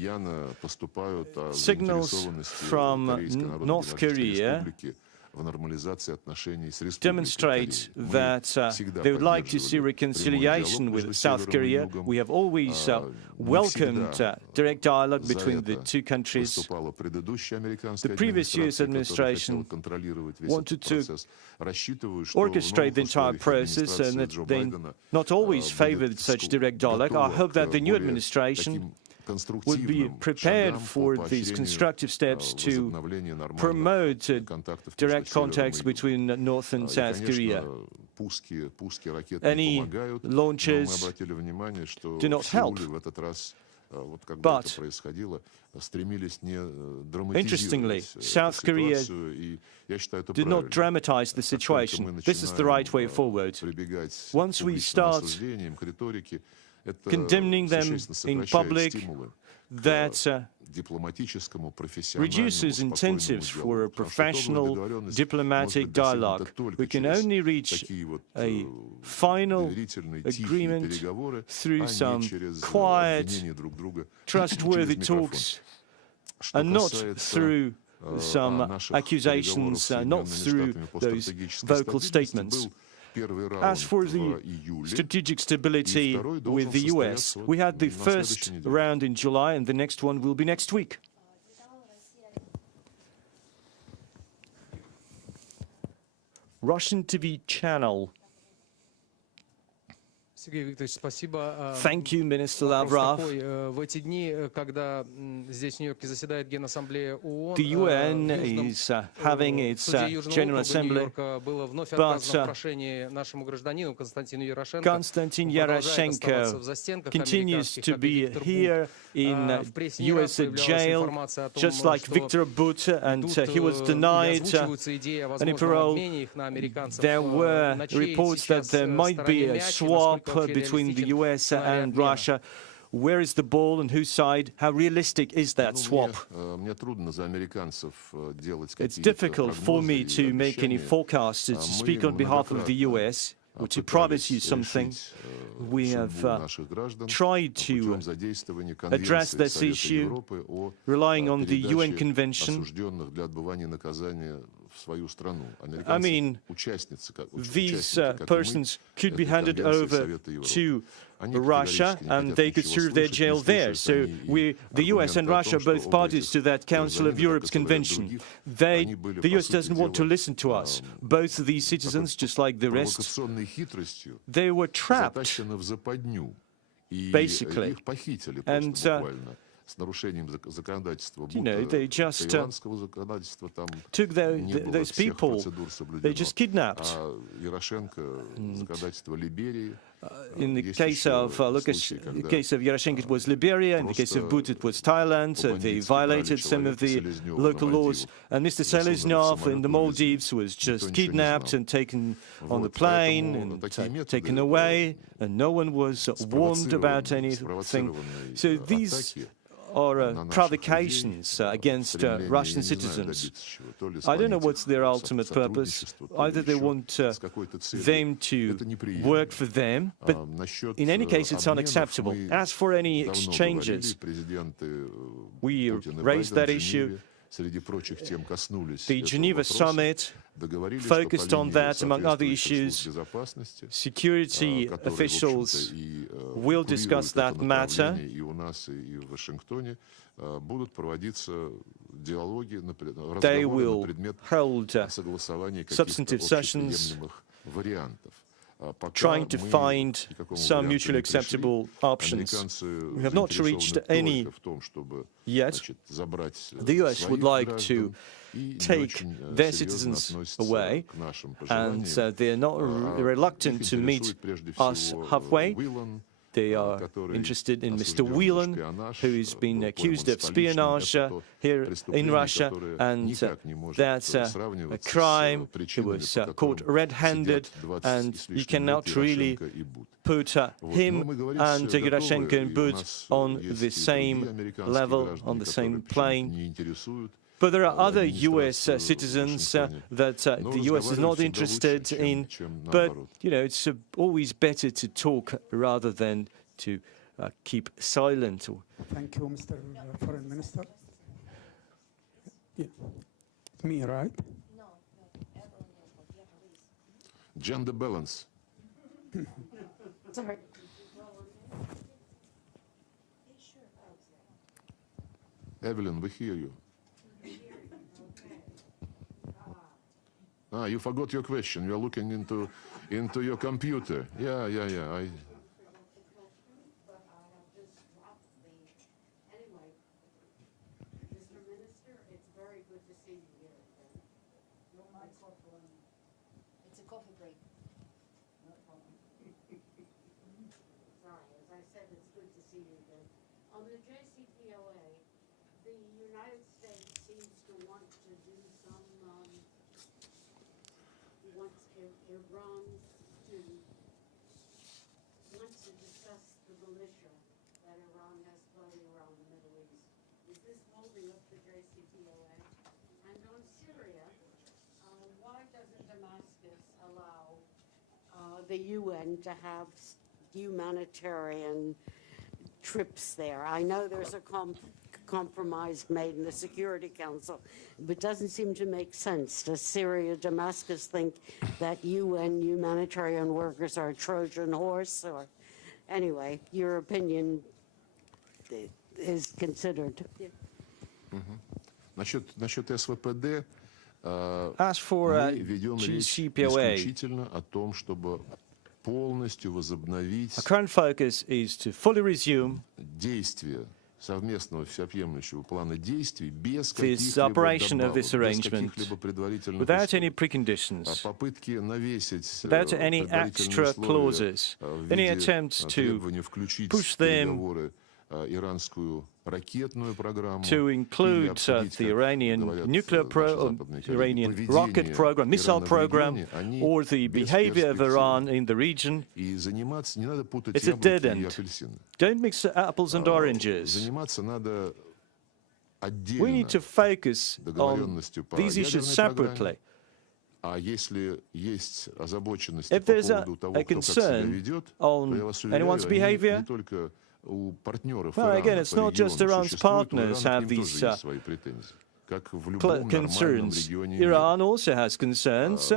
Signals from North Korea demonstrate that they would like to see reconciliation with South Korea. We have always welcomed direct dialogue between the two countries. The previous U.S. administration wanted to orchestrate the entire process, and they not always favored such direct dialogue. I hope that the new administration would be prepared for these constructive steps to promote direct contacts between North and South Korea. Any launches do not help. But interestingly, South Korea did not dramatize the situation. This is the right way forward. Once we start condemning them in public, that reduces incentives for a professional diplomatic dialogue. We can only reach a final agreement through some quiet, trustworthy talks, and not through some accusations, not through those vocal statements. As for the strategic stability with the US, we had the first round in July, and the next one will be next week. Russian TV channel. Thank you, Minister Lavrov. The UN is having its General Assembly, but Konstantin Yaroshenko continues to be here in US jail, just like Viktor Buta, and he was denied any parole. There were reports that there might be a swap between the US and Russia. Where is the ball and whose side? How realistic is that swap? It's difficult for me to make any forecasts to speak on behalf of the US, or to promise you something. We have tried to address this issue relying on the UN Convention. I mean, these persons could be handed over to Russia and they could serve their jail there. So the US and Russia are both parties to that Council of Europe's convention. The US doesn't want to listen to us. Both of these citizens, just like the rest, they were trapped, basically. And you know, they just took those people, they just kidnapped. In the case of Yaroshenko, it was Liberia. In the case of But, it was Thailand. They violated some of the local laws. And Mr. Seleznov in the Maldives was just kidnapped and taken on the plane and taken away. And no one was warned about anything. So these are provocations against Russian citizens. I don't know what's their ultimate purpose. Either they want them to work for them, but in any case it's unacceptable. As for any exchanges, we raised that issue. The Geneva summit focused on that, among other issues. Security officials will discuss that matter. They will hold substantive sessions trying to find some mutually acceptable options. We have not reached any yet. The US would like to take their citizens away, and they're not reluctant to meet us halfway. They are interested in Mr. Whelan, who has been accused of espionage here in Russia, and that's a crime. He was caught red-handed, and you cannot really put him and Yaroshenko and But on the same level, on the same plane. But there are other US citizens that the US is not interested in. But, you know, it's always better to talk rather than to keep silent. Thank you, Mr. Foreign Minister. Yeah. Me, right? No. Gender balance. Sorry. Evelyn, we hear you. You forgot your question. You're looking into your computer. Yeah. It's a coffee break. Sorry, as I said, it's good to see you again. On the JCPOA, the United States seems to want to do some, wants to discuss the militia that Iran has floating around the Middle East. Is this holding up the JCPOA? And on Syria, why doesn't Damascus allow the UN to have humanitarian trips there? I know there's a compromise made in the Security Council, but it doesn't seem to make sense. Does Syria, Damascus think that UN humanitarian workers are a Trojan horse? Or anyway, your opinion is considered. Насчет СВПД, As for мы ведем речь JCPOA, исключительно о том, чтобы полностью возобновить our current focus is to fully resume действия совместного всеобъемлющего плана действий без this каких-либо operation of добавок, this без arrangement каких-либо предварительных without any условий. preconditions, Попытки навесить without any предварительные extra условия clauses, в any виде attempts to требования включить push в them переговоры иранскую ракетную программу to или include обсудить, the как Iranian говорят nuclear наши западные коллеги, Iranian поведение rocket program, missile Ирана в program, регионе, они or the behavior of Iran in the region. И заниматься не надо путать It's a dead яблоки и end. апельсины. Don't mix apples and oranges. Заниматься надо We отдельно need to focus on договоренностью по these issues ядерной программе. separately. А если есть озабоченность If по there's поводу того, кто как себя concern ведет, то я вас on уверяю, anyone's они behavior, не только у партнеров well, Ирана again, it's по not just региону Iran's существует, у partners Ирана have к ним these тоже есть свои претензии, как в любом нормальном concerns. регионе мира. Iran also has concerns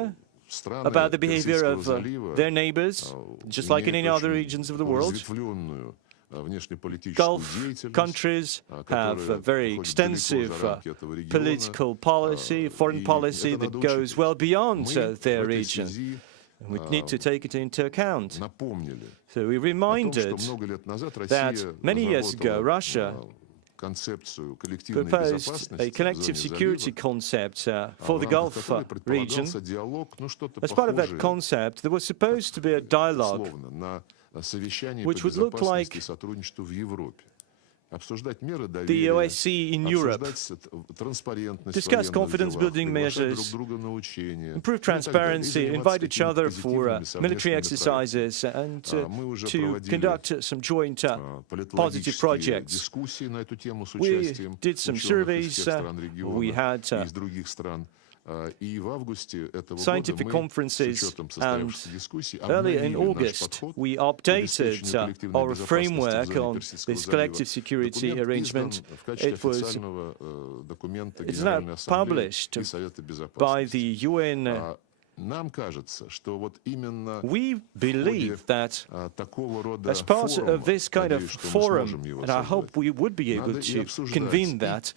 Страны about the behavior Персидского of залива their neighbors, just like in any имеют other очень regions of the world. разветвленную внешнеполитическую Gulf деятельность, countries have a very extensive political policy, foreign policy that goes well beyond their region. We need to take it into account. So we reminded that many years ago Russia proposed a collective security concept for the Gulf region. As part of that concept, there was supposed to be a dialogue which would look like the OSCE in Europe, discuss confidence-building measures, improve transparency, invite each other for military exercises, and to conduct some joint positive projects. We did some surveys, we had scientific conferences, and earlier in August we updated our framework on this collective security arrangement. It's now published by the UN. We believe that as part of this kind of forum, and I hope we would be able to convene that,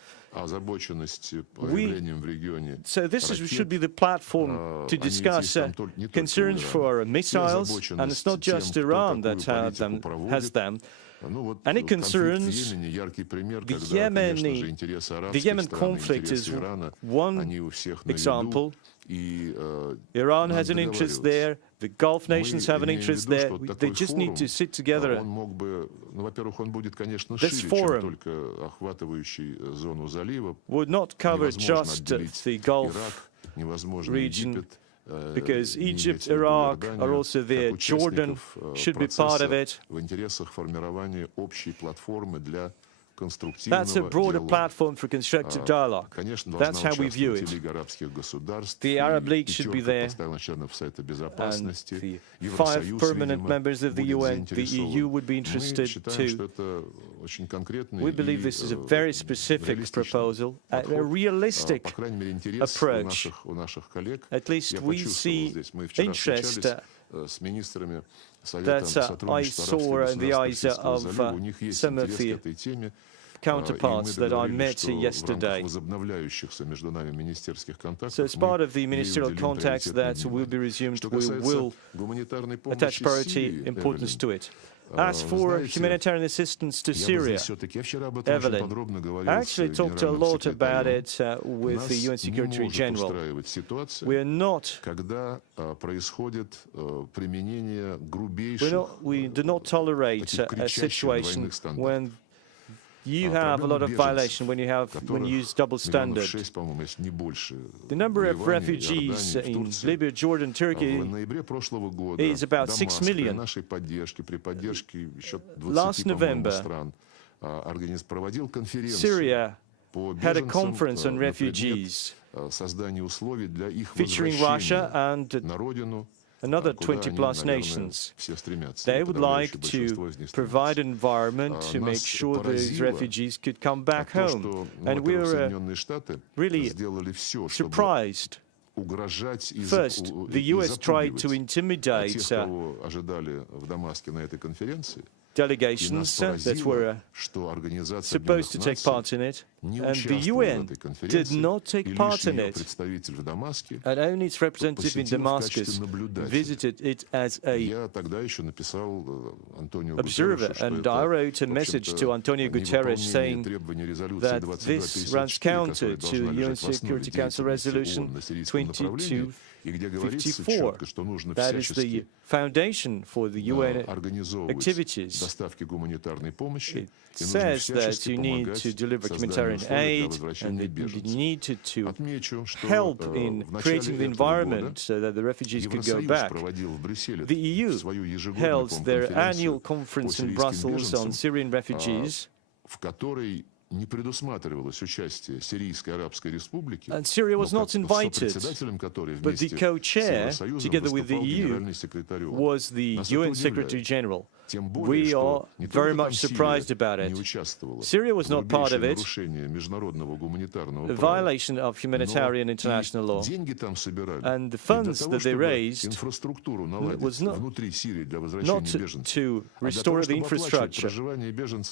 so this should be the platform to discuss concerns for missiles, and it's not just Iran that has them. And it concerns the Yemen conflict is one example. Iran has an interest there, the Gulf nations have an interest there. They just need to sit together. This forum would not cover just the Gulf region, because Egypt, Iraq are also there. Jordan should be part of it. That's a broader platform for constructive dialogue. That's how we view it. The Arab League should be there, and the 5 permanent members of the UN, the EU would be interested too. We believe this is a very specific proposal, a realistic approach. At least we see interest that I saw in the eyes of some of the counterparts that I met yesterday. So as part of the ministerial contacts that will be resumed, we will attach priority importance to it. As for humanitarian assistance to Syria, Evelyn, I actually talked a lot about it with the UN Secretary General. We do not tolerate a situation when you have a lot of violation, when you use double standard. The number of refugees in Libya, Jordan, Turkey is about 6 million. Last November, Syria had a conference on refugees featuring Russia and another 20-plus nations. They would like to provide an environment to make sure those refugees could come back home. And we were really surprised. First, the US tried to intimidate delegations that were supposed to take part in it, and the UN did not take part in it, and only its representative in Damascus visited it as an observer. And I wrote a message to Antonio Guterres saying that this runs counter to the UN Security Council Resolution 2254. That is the foundation for the UN activities. It says that you need to deliver humanitarian aid and that you need to help in creating the environment so that the refugees could go back. The EU held their annual conference in Brussels on Syrian refugees, and Syria was not invited, but the co-chair, together with the EU, was the UN Secretary General. We are very much surprised about it. Syria was not part of it, a violation of humanitarian international law, and the funds that they raised was not to restore the infrastructure,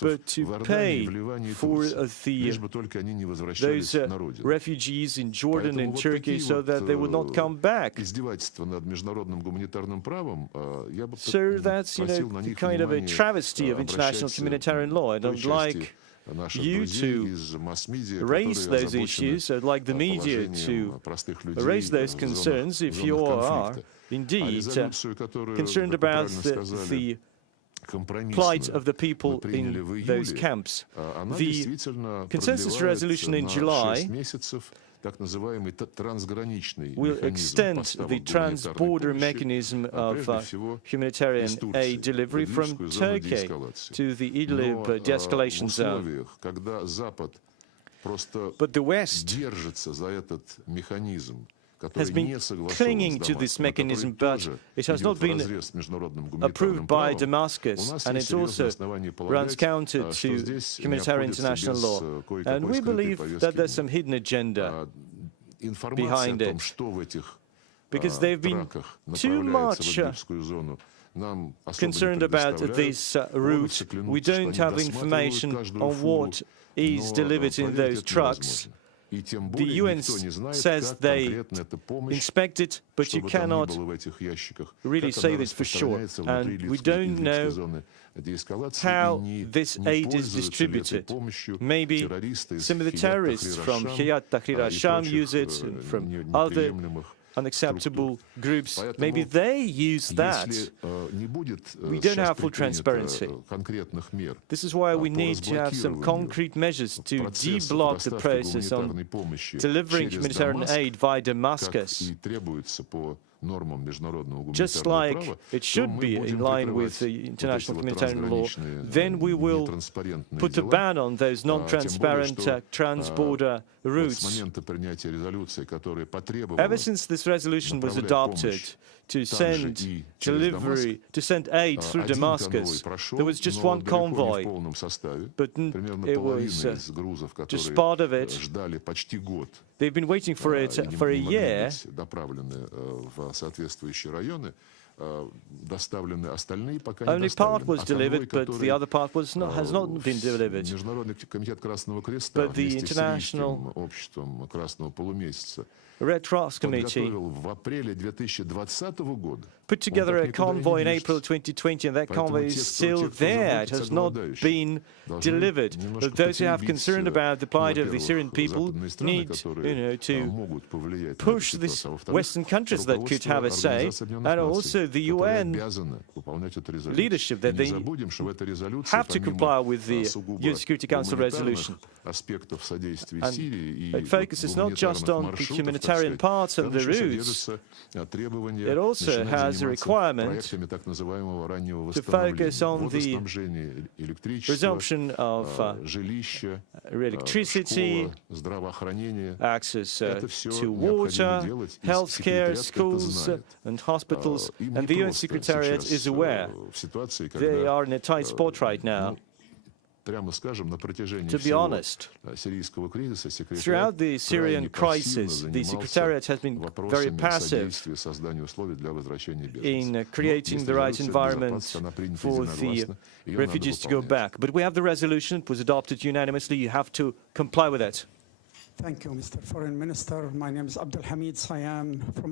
but to pay for those refugees in Jordan and Turkey so that they would not come back. So that's, kind of a travesty of international humanitarian law. I don't like you to raise those issues. I'd like the media to raise those concerns if you are indeed concerned about the plight of the people in those camps. The consensus resolution in July will extend the trans-border mechanism of humanitarian aid delivery from Turkey to the Idlib de-escalation zone. But the West has been clinging to this mechanism, but it has not been approved by Damascus, and it also runs counter to humanitarian international law. And we believe that there's some hidden agenda behind it, because they've been too much concerned about this route. We don't have information on what is delivered in those trucks. The UN says they inspect it, but you cannot really say this for sure. And we don't know how this aid is distributed. Maybe some of the terrorists from Hayat Tahrir al-Sham use it, from other unacceptable groups, maybe they use that. We don't have full transparency. This is why we need to have some concrete measures to de-block the process on delivering humanitarian aid via Damascus, just like it should be in line with the international humanitarian law. Then we will put a ban on those non-transparent trans-border routes. Ever since this resolution was adopted to send aid through Damascus, there was just one convoy, but it was just part of it. They've been waiting for it for a year. Only part was delivered, but the other part has not been delivered. But the International Red Cross Committee put together a convoy in April 2020, and that convoy is still there. It has not been delivered. But those who have concern about the plight of the Syrian people need, to push these Western countries that could have a say, and also the UN leadership, that they have to comply with the UN Security Council resolution. And it focuses not just on the humanitarian parts and the routes, it also has a requirement to focus on the resumption of electricity, access to water, healthcare, schools and hospitals, and the UN Secretariat is aware. They are in a tight spot right now. To be honest, throughout the Syrian crisis, the Secretariat has been very passive in creating the right environment for the refugees to go back. But we have the resolution, it was adopted unanimously, you have to comply with it. Thank you, Mr. Foreign Minister. My name is Abdul Hamid Sayam from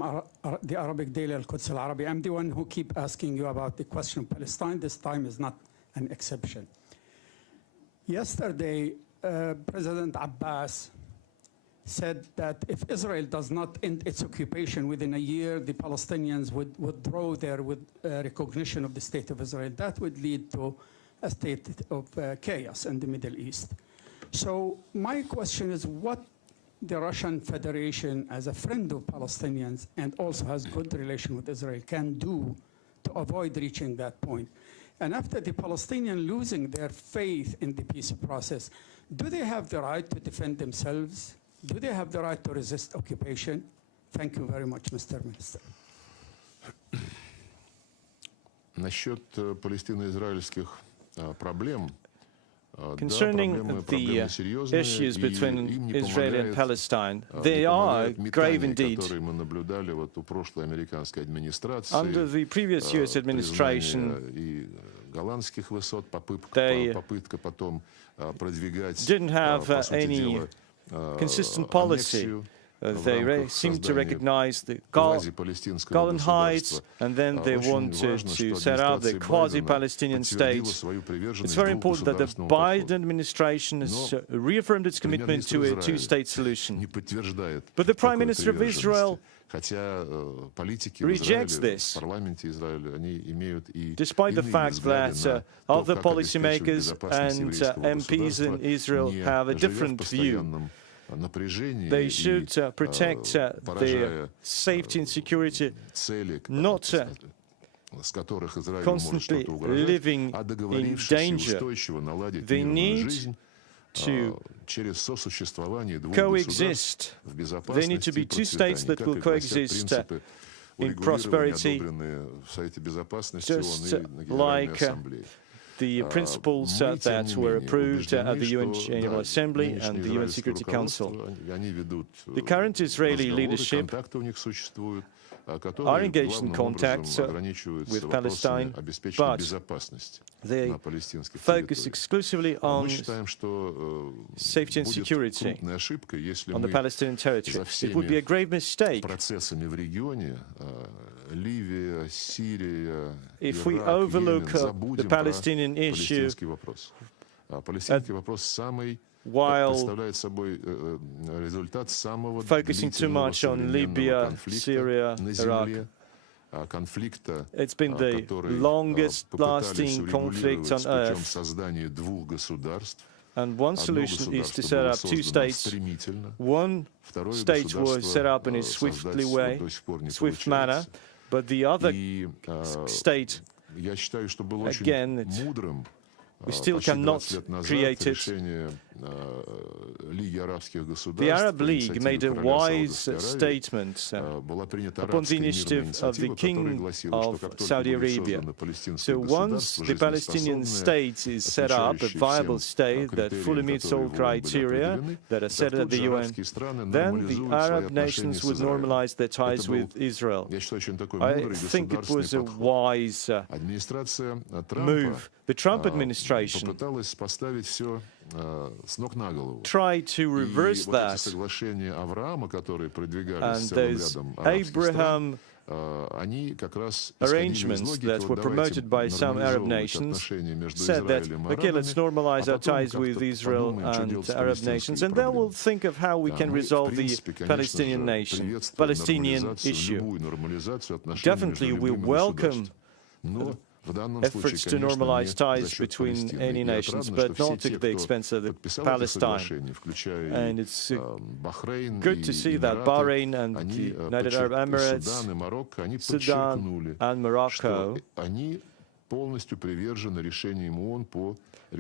the Arabic daily Al-Quds Al-Arabi. I'm the one who keep asking you about the question of Palestine. This time is not an exception. Yesterday, President Abbas said that if Israel does not end its occupation within a year, the Palestinians would withdraw their recognition of the State of Israel. That would lead to a state of chaos in the Middle East. So my question is, what the Russian Federation, as a friend of Palestinians and also has good relation with Israel, can do to avoid reaching that point? And after the Palestinians losing their faith in the peace process, do they have the right to defend themselves? Do they have the right to resist occupation? Thank you very much, Mr. Minister. Насчет палестино-израильских проблем. Concerning the issues between Israel and Palestine, they are grave indeed. Under the previous US administration, they didn't have any consistent policy. They seem to recognize the Golan Heights, and then they wanted to set up the quasi-Palestinian state. It's very important that the Biden administration has reaffirmed its commitment to a two-state solution. But the Prime Minister of Israel rejects this, despite the fact that other policymakers and MPs in Israel have a different view. They should protect their safety and security, not constantly living in danger. They need to coexist. They need to be two states that will coexist in prosperity, just like the principles that were approved at the UN General Assembly and the UN Security Council. The current Israeli leadership are engaged in contacts with Palestine, but they focus exclusively on safety and security on the Palestinian territory. It would be a grave mistake if we overlook the Palestinian issue while focusing too much on Libya, Syria, Iraq. It's been the longest-lasting conflict on earth. And one solution is to set up two states. One state was set up in a swift manner, but the other state, again, we still cannot create it. The Arab League made a wise statement upon the initiative of the King of Saudi Arabia. So once the Palestinian state is set up, a viable state that fully meets all criteria that are set at the UN, then the Arab nations would normalize their ties with Israel. I think it was a wise move. The Trump administration tried to reverse that, and those Abraham arrangements that were promoted by some Arab nations said that, okay, let's normalize our ties with Israel and Arab nations, and then we'll think of how we can resolve the Palestinian issue. Definitely, we welcome efforts to normalize ties between any nations, but not at the expense of Palestine. And it's good to see that Bahrain and the United Arab Emirates, Sudan and Morocco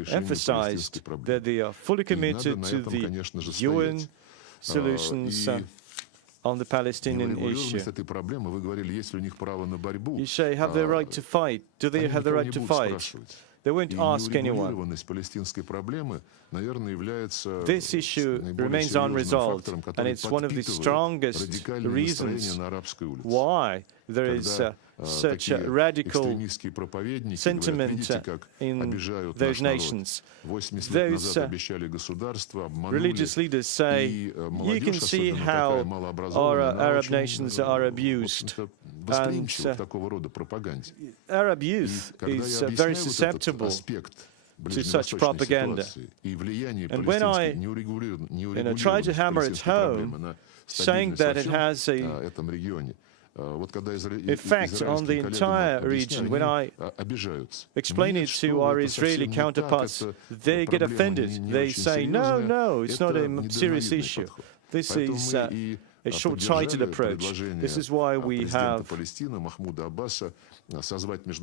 emphasized that they are fully committed to the UN solutions on the Palestinian issue. You say, have they right to fight? Do they have the right to fight? They won't ask anyone. This issue remains unresolved, and it's one of the strongest reasons why there is such a radical sentiment in those nations. Those religious leaders say, you can see how our Arab nations are abused. And Arab youth is very susceptible to such propaganda. And when I try to hammer it home, saying that it has a effect on the entire region, when I explain it to our Israeli counterparts, they get offended. They say, no, no, it's not a serious issue. This is a short-sighted approach. This is why we have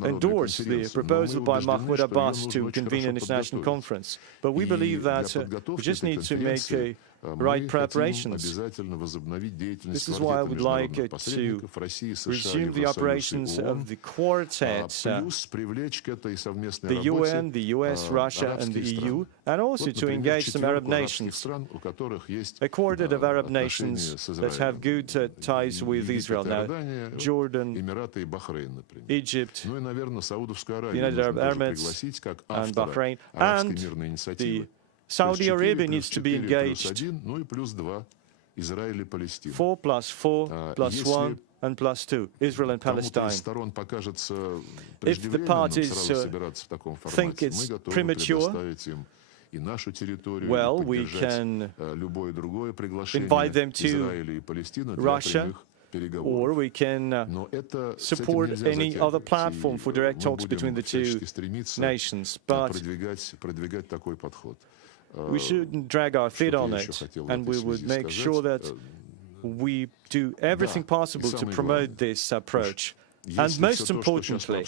endorsed the proposal by Mahmoud Abbas to convene an international conference. But we believe that we just need to make right preparations. This is why I would like to resume the operations of the quartet, the UN, the US, Russia, and the EU, and also to engage some Arab nations, a quartet of Arab nations that have good ties with Israel. Now, Jordan, Egypt, the United Arab Emirates, and Bahrain, and the Saudi Arabia needs to be engaged. 4 plus 4 plus 1 and plus 2, Israel and Palestine. If the parties think it's premature, well, we can invite them to Russia, or we can support any other platform for direct talks between the two nations. But we shouldn't drag our feet on it, and we would make sure that we do everything possible to promote this approach. And most importantly,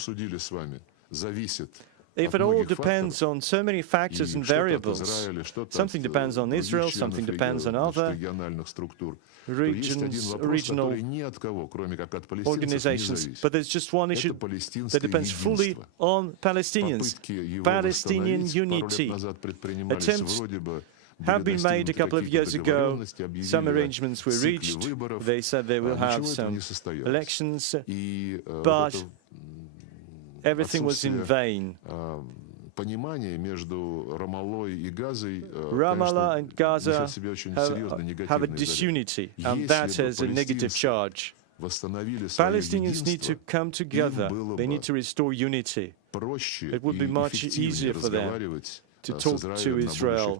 if it all depends on so many factors and variables, something depends on Israel, something depends on other regional organizations, but there's just one issue that depends fully on Palestinians, Palestinian unity. Attempts have been made a couple of years ago. Some arrangements were reached. They said they will have some elections, but everything was in vain. Ramallah and Gaza have a disunity, and that has a negative charge. Palestinians need to come together. They need to restore unity. It would be much easier for them to talk to Israel.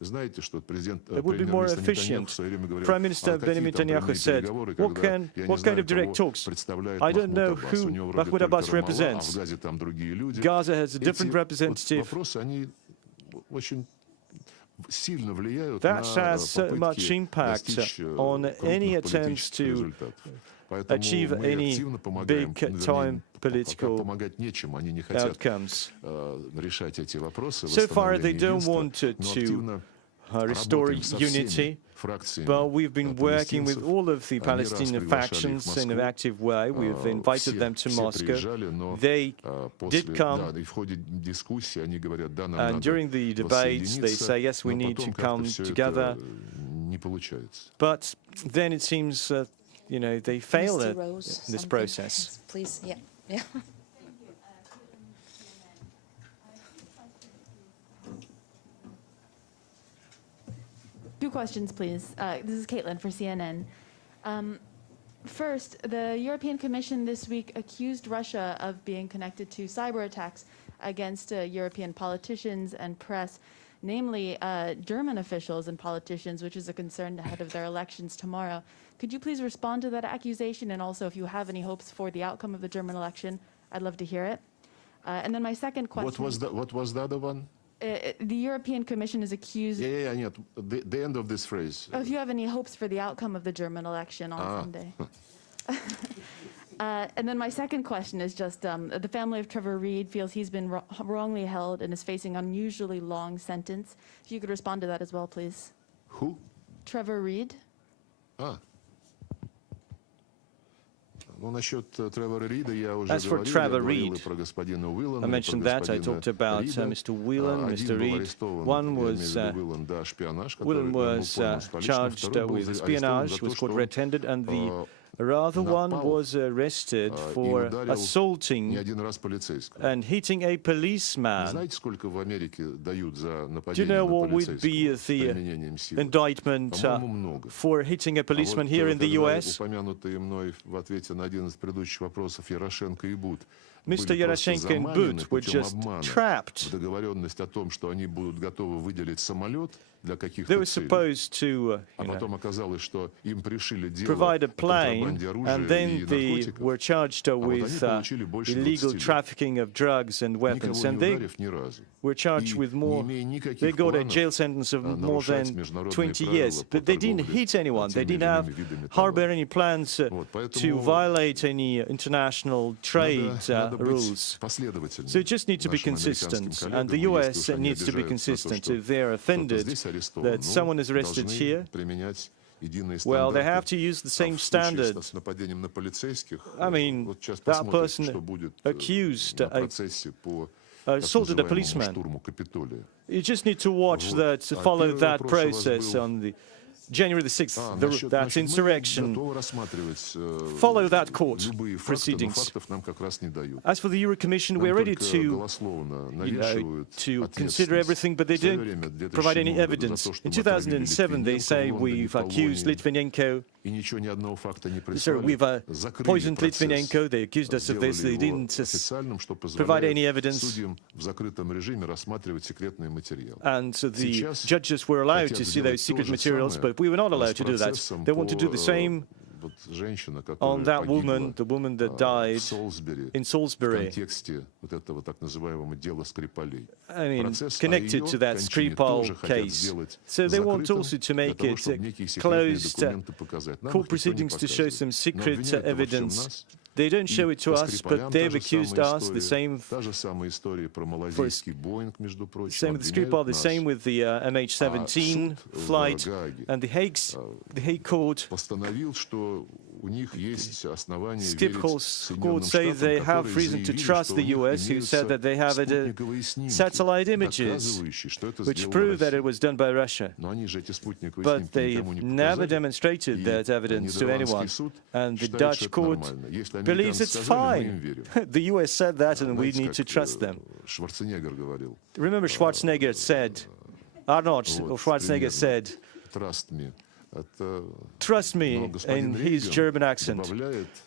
It would be more efficient. Prime Minister Benjamin Netanyahu said, what kind of direct talks? I don't know who Mahmoud Abbas represents. Gaza has a different representative. That has so much impact on any attempts to achieve any big-time political outcomes. So far, they don't want to restore unity, but we've been working with all of the Palestinian factions in an active way. We've invited them to Moscow. They did come, and during the debates, they say, yes, we need to come together. But then it seems, you know, they fail at this process. Please, yeah. Two questions, please. This is Caitlin for CNN. First, the European Commission this week accused Russia of being connected to cyber attacks against European politicians and press, namely German officials and politicians, which is a concern ahead of their elections tomorrow. Could you please respond to that accusation, and also if you have any hopes for the outcome of the German election, I'd love to hear it. And then my second question... What was the other one? The European Commission is accused... Yeah, the end of this phrase. If you have any hopes for the outcome of the German election on Sunday. And then my second question is just, the family of Trevor Reed feels he's been wrongly held and is facing an unusually long sentence. If you could respond to that as well, please. Who? Trevor Reed. As for Trevor Reed, I mentioned that. I talked about Mr. Whelan, Mr. Reed. One was, Whelan was charged with espionage, was caught red-handed, and the other one was arrested for assaulting and hitting a policeman. Do you know what would be the indictment for hitting a policeman here in the US? Mr. Yaroshenko and Boot were just trapped. They were supposed to provide a plane, and then they were charged with illegal trafficking of drugs and weapons, and they were charged with more. They got a jail sentence of more than 20 years, but they didn't hit anyone. They didn't harbor any plans to violate any international trade rules. So it just needs to be consistent, and the US needs to be consistent. If they're offended that someone is arrested here, well, they have to use the same standard. I mean, that person accused assaulted a policeman. You just need to watch that, to follow that process on the January the 6th, that's insurrection. Follow that court proceedings. As for the Euro Commission, we're ready to consider everything, but they don't provide any evidence. In 2007, they say we've accused Litvinenko. Sorry, we've poisoned Litvinenko. They accused us of this. They didn't provide any evidence. And so the judges were allowed to see those secret materials, but we were not allowed to do that. They want to do the same on that woman, the woman that died in Salisbury. I mean, connected to that Skripal case. So they want also to make it closed court proceedings to show some secret evidence. They don't show it to us, but they've accused us. The same for same with Skripal, the same with the MH17 flight, and the Hague Court. Skripal's court say they have reason to trust the US, who said that they have satellite images which prove that it was done by Russia. But they never demonstrated that evidence to anyone. And the Dutch court believes it's fine. The US said that, and we need to trust them. Remember Schwarzenegger said, Arnold Schwarzenegger said, trust me, in his German accent.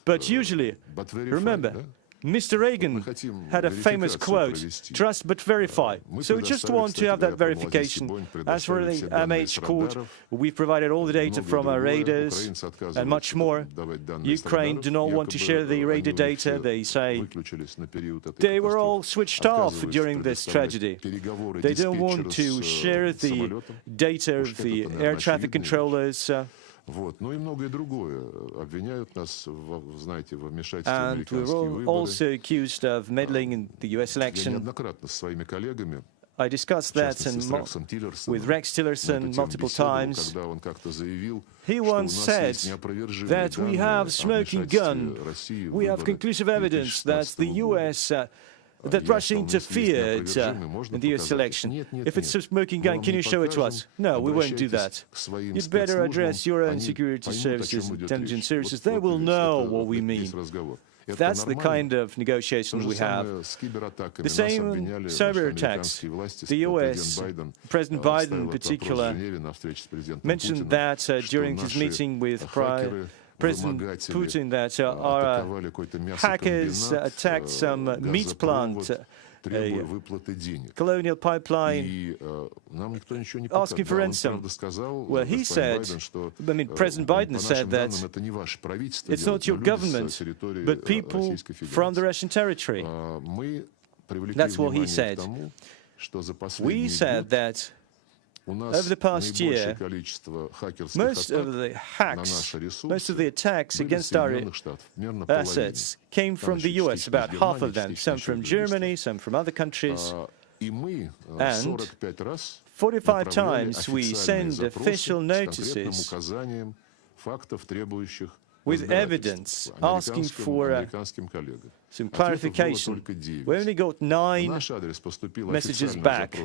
But usually, remember, Mr. Reagan had a famous quote, trust but verify. So we just want to have that verification. As for the MH court, we provided all the data from our radars and much more. Ukraine do not want to share the radar data. They say they were all switched off during this tragedy. They don't want to share the data of the air traffic controllers. Вот. Ну и многое другое. Обвиняют нас, знаете, во вмешательстве в And we американские were выборы. also accused of meddling in the US Я election. неоднократно со своими коллегами, I discussed that with Rex Tillerson multiple times. когда он как-то заявил, He что у once нас said есть неопровержимые that we данные have о smoking вмешательстве gun. России в We have выборы conclusive evidence that 2016 the года. US, that Russia interfered in the US election. If it's a smoking gun, can you show it to us? No, we won't do that. You'd better address your own security services, intelligence services. They will know what we mean. That's the kind of negotiation we have. The same cyber attacks. The US, President Biden in particular, mentioned that during his meeting with President Putin, that our hackers attacked some meat plant, a colonial pipeline, asking for ransom. Well, he said, President Biden said that it's not your government, but people from the Russian territory. That's what he said. We said that over the past year, most of the hacks, most of the attacks against our assets came from the US, about half of them, some from Germany, some from other countries. And 45 times we send official notices with evidence asking for some clarification. We only got 9 messages back.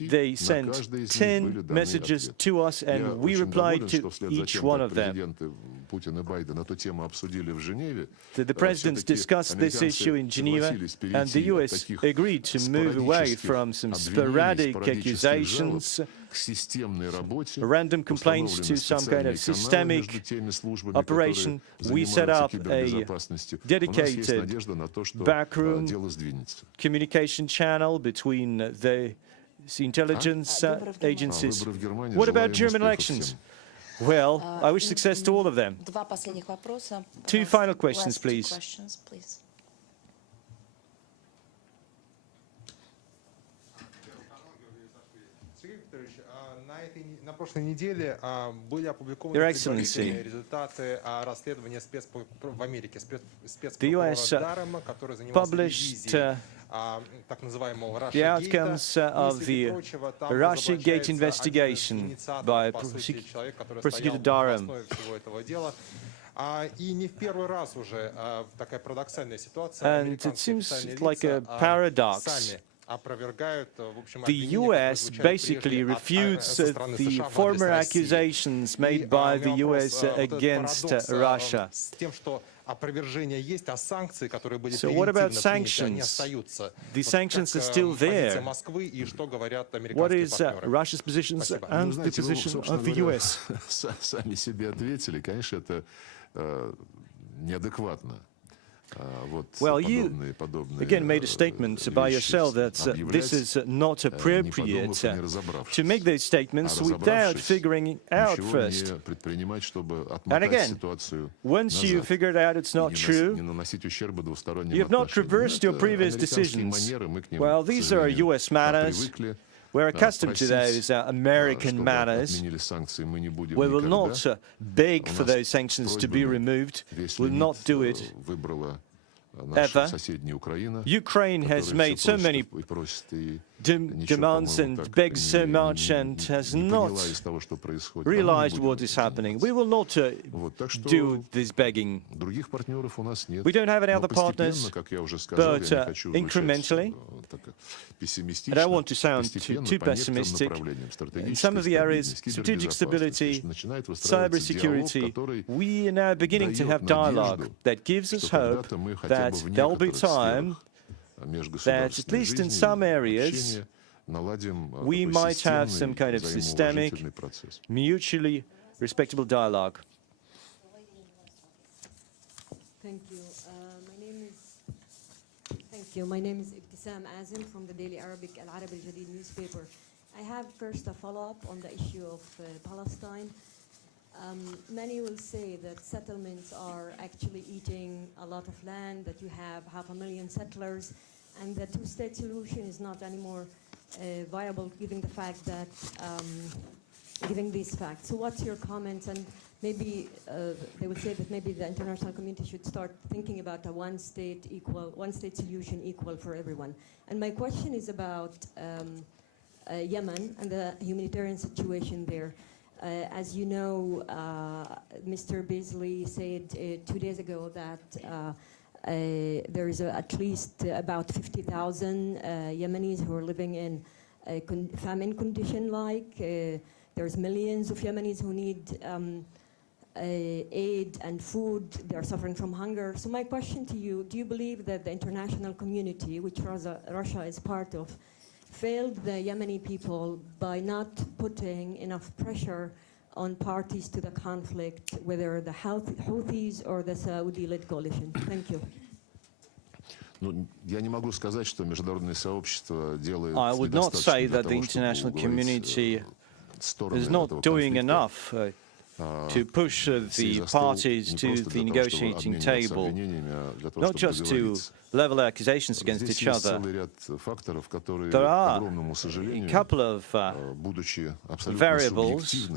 They sent 10 messages to us, and we replied to each one of them. The presidents discussed this issue in Geneva, and the US agreed to move away from some sporadic accusations, random complaints, to some kind of systemic operation. We set up a dedicated backroom communication channel between the intelligence agencies. What about German elections? Well, I wish success to all of them. 2 final questions, please. Your Excellency, the US published the outcomes of the Russiagate investigation by Prosecutor Durham. And it seems like a paradox. The US basically refutes the former accusations made by the US against Russia. So what about sanctions? The sanctions are still there. What is Russia's position and the position of the US? Well, you again made a statement by yourself that this is not appropriate to make those statements without figuring out first. And again, once you figured out it's not true, you have not reversed your previous decisions. Well, these are US matters. We're accustomed to those American matters. We will not beg for those sanctions to be removed. We'll not do it ever. Ukraine has made so many demands and begged so much and has not realized what is happening. We will not do this begging. We don't have any other partners, but incrementally, I don't want to sound too pessimistic, in some of the areas, strategic stability, cybersecurity, we are now beginning to have dialogue that gives us hope that there will be time that, at least in some areas, we might have some kind of systemic, mutually respectable dialogue. Thank you. My name is Ibtisam Azim from the Daily Arabic Al Arab Al Jadid newspaper. I have first a follow-up on the issue of Palestine. Many will say that settlements are actually eating a lot of land, that you have 500,000 settlers, and the two-state solution is not anymore viable, given the fact that giving these facts. So what's your comments? And maybe they would say that maybe the international community should start thinking about a one-state solution equal for everyone. And my question is about Yemen and the humanitarian situation there. As you know, Mr. Beasley said 2 days ago that there is at least about 50,000 Yemenis who are living in famine condition there's millions of Yemenis who need aid and food. They are suffering from hunger. So my question to you, do you believe that the international community, which Russia is part of, failed the Yemeni people by not putting enough pressure on parties to the conflict, whether the Houthis or the Saudi-led coalition? Thank you. I would not say that the international community is not doing enough to push the parties to the negotiating table, not just to level accusations against each other. There are a couple of variables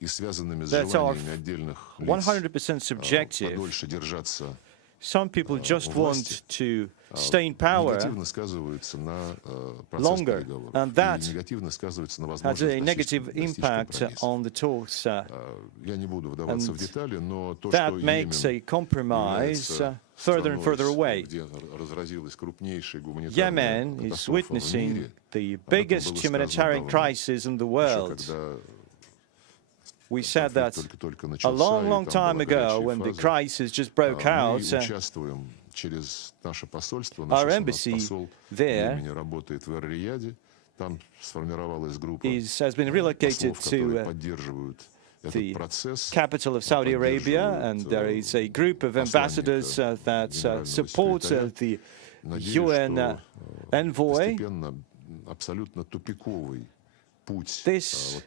that are 100% subjective. Some people just want to stay in power longer, and that has a negative impact on the talks. And that makes a compromise further and further away. Yemen is witnessing the biggest humanitarian crisis in the world. We said that a long, long time ago, when the crisis just broke out. Our embassy there has been relocated to the capital of Saudi Arabia, and there is a group of ambassadors that support the UN envoy. This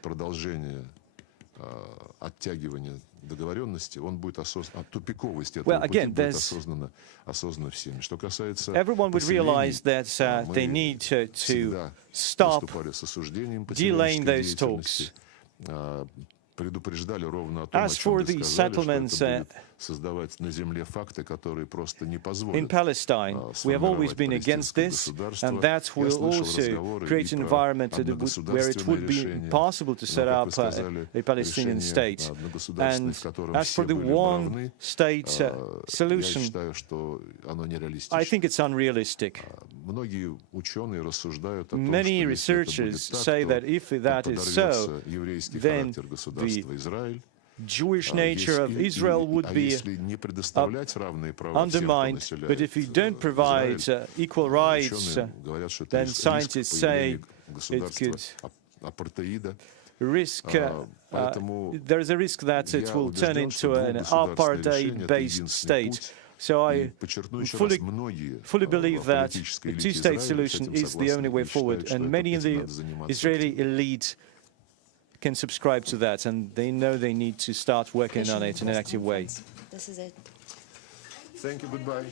well, again, everyone would realize that they need to stop delaying those talks. As for the settlements in Palestine, we have always been against this, and that will also create an environment where it would be impossible to set up a Palestinian state. And as for the one-state solution, I think it's unrealistic. Many researchers say that if that is so, then the Jewish nature of Israel would be undermined. But if you don't provide equal rights, then scientists say it could risk, there is a risk that it will turn into an apartheid-based state. So I fully believe that the two-state solution is the only way forward, and many in the Israeli elite can subscribe to that, and they know they need to start working on it in an active way. This is it. Thank you. Goodbye.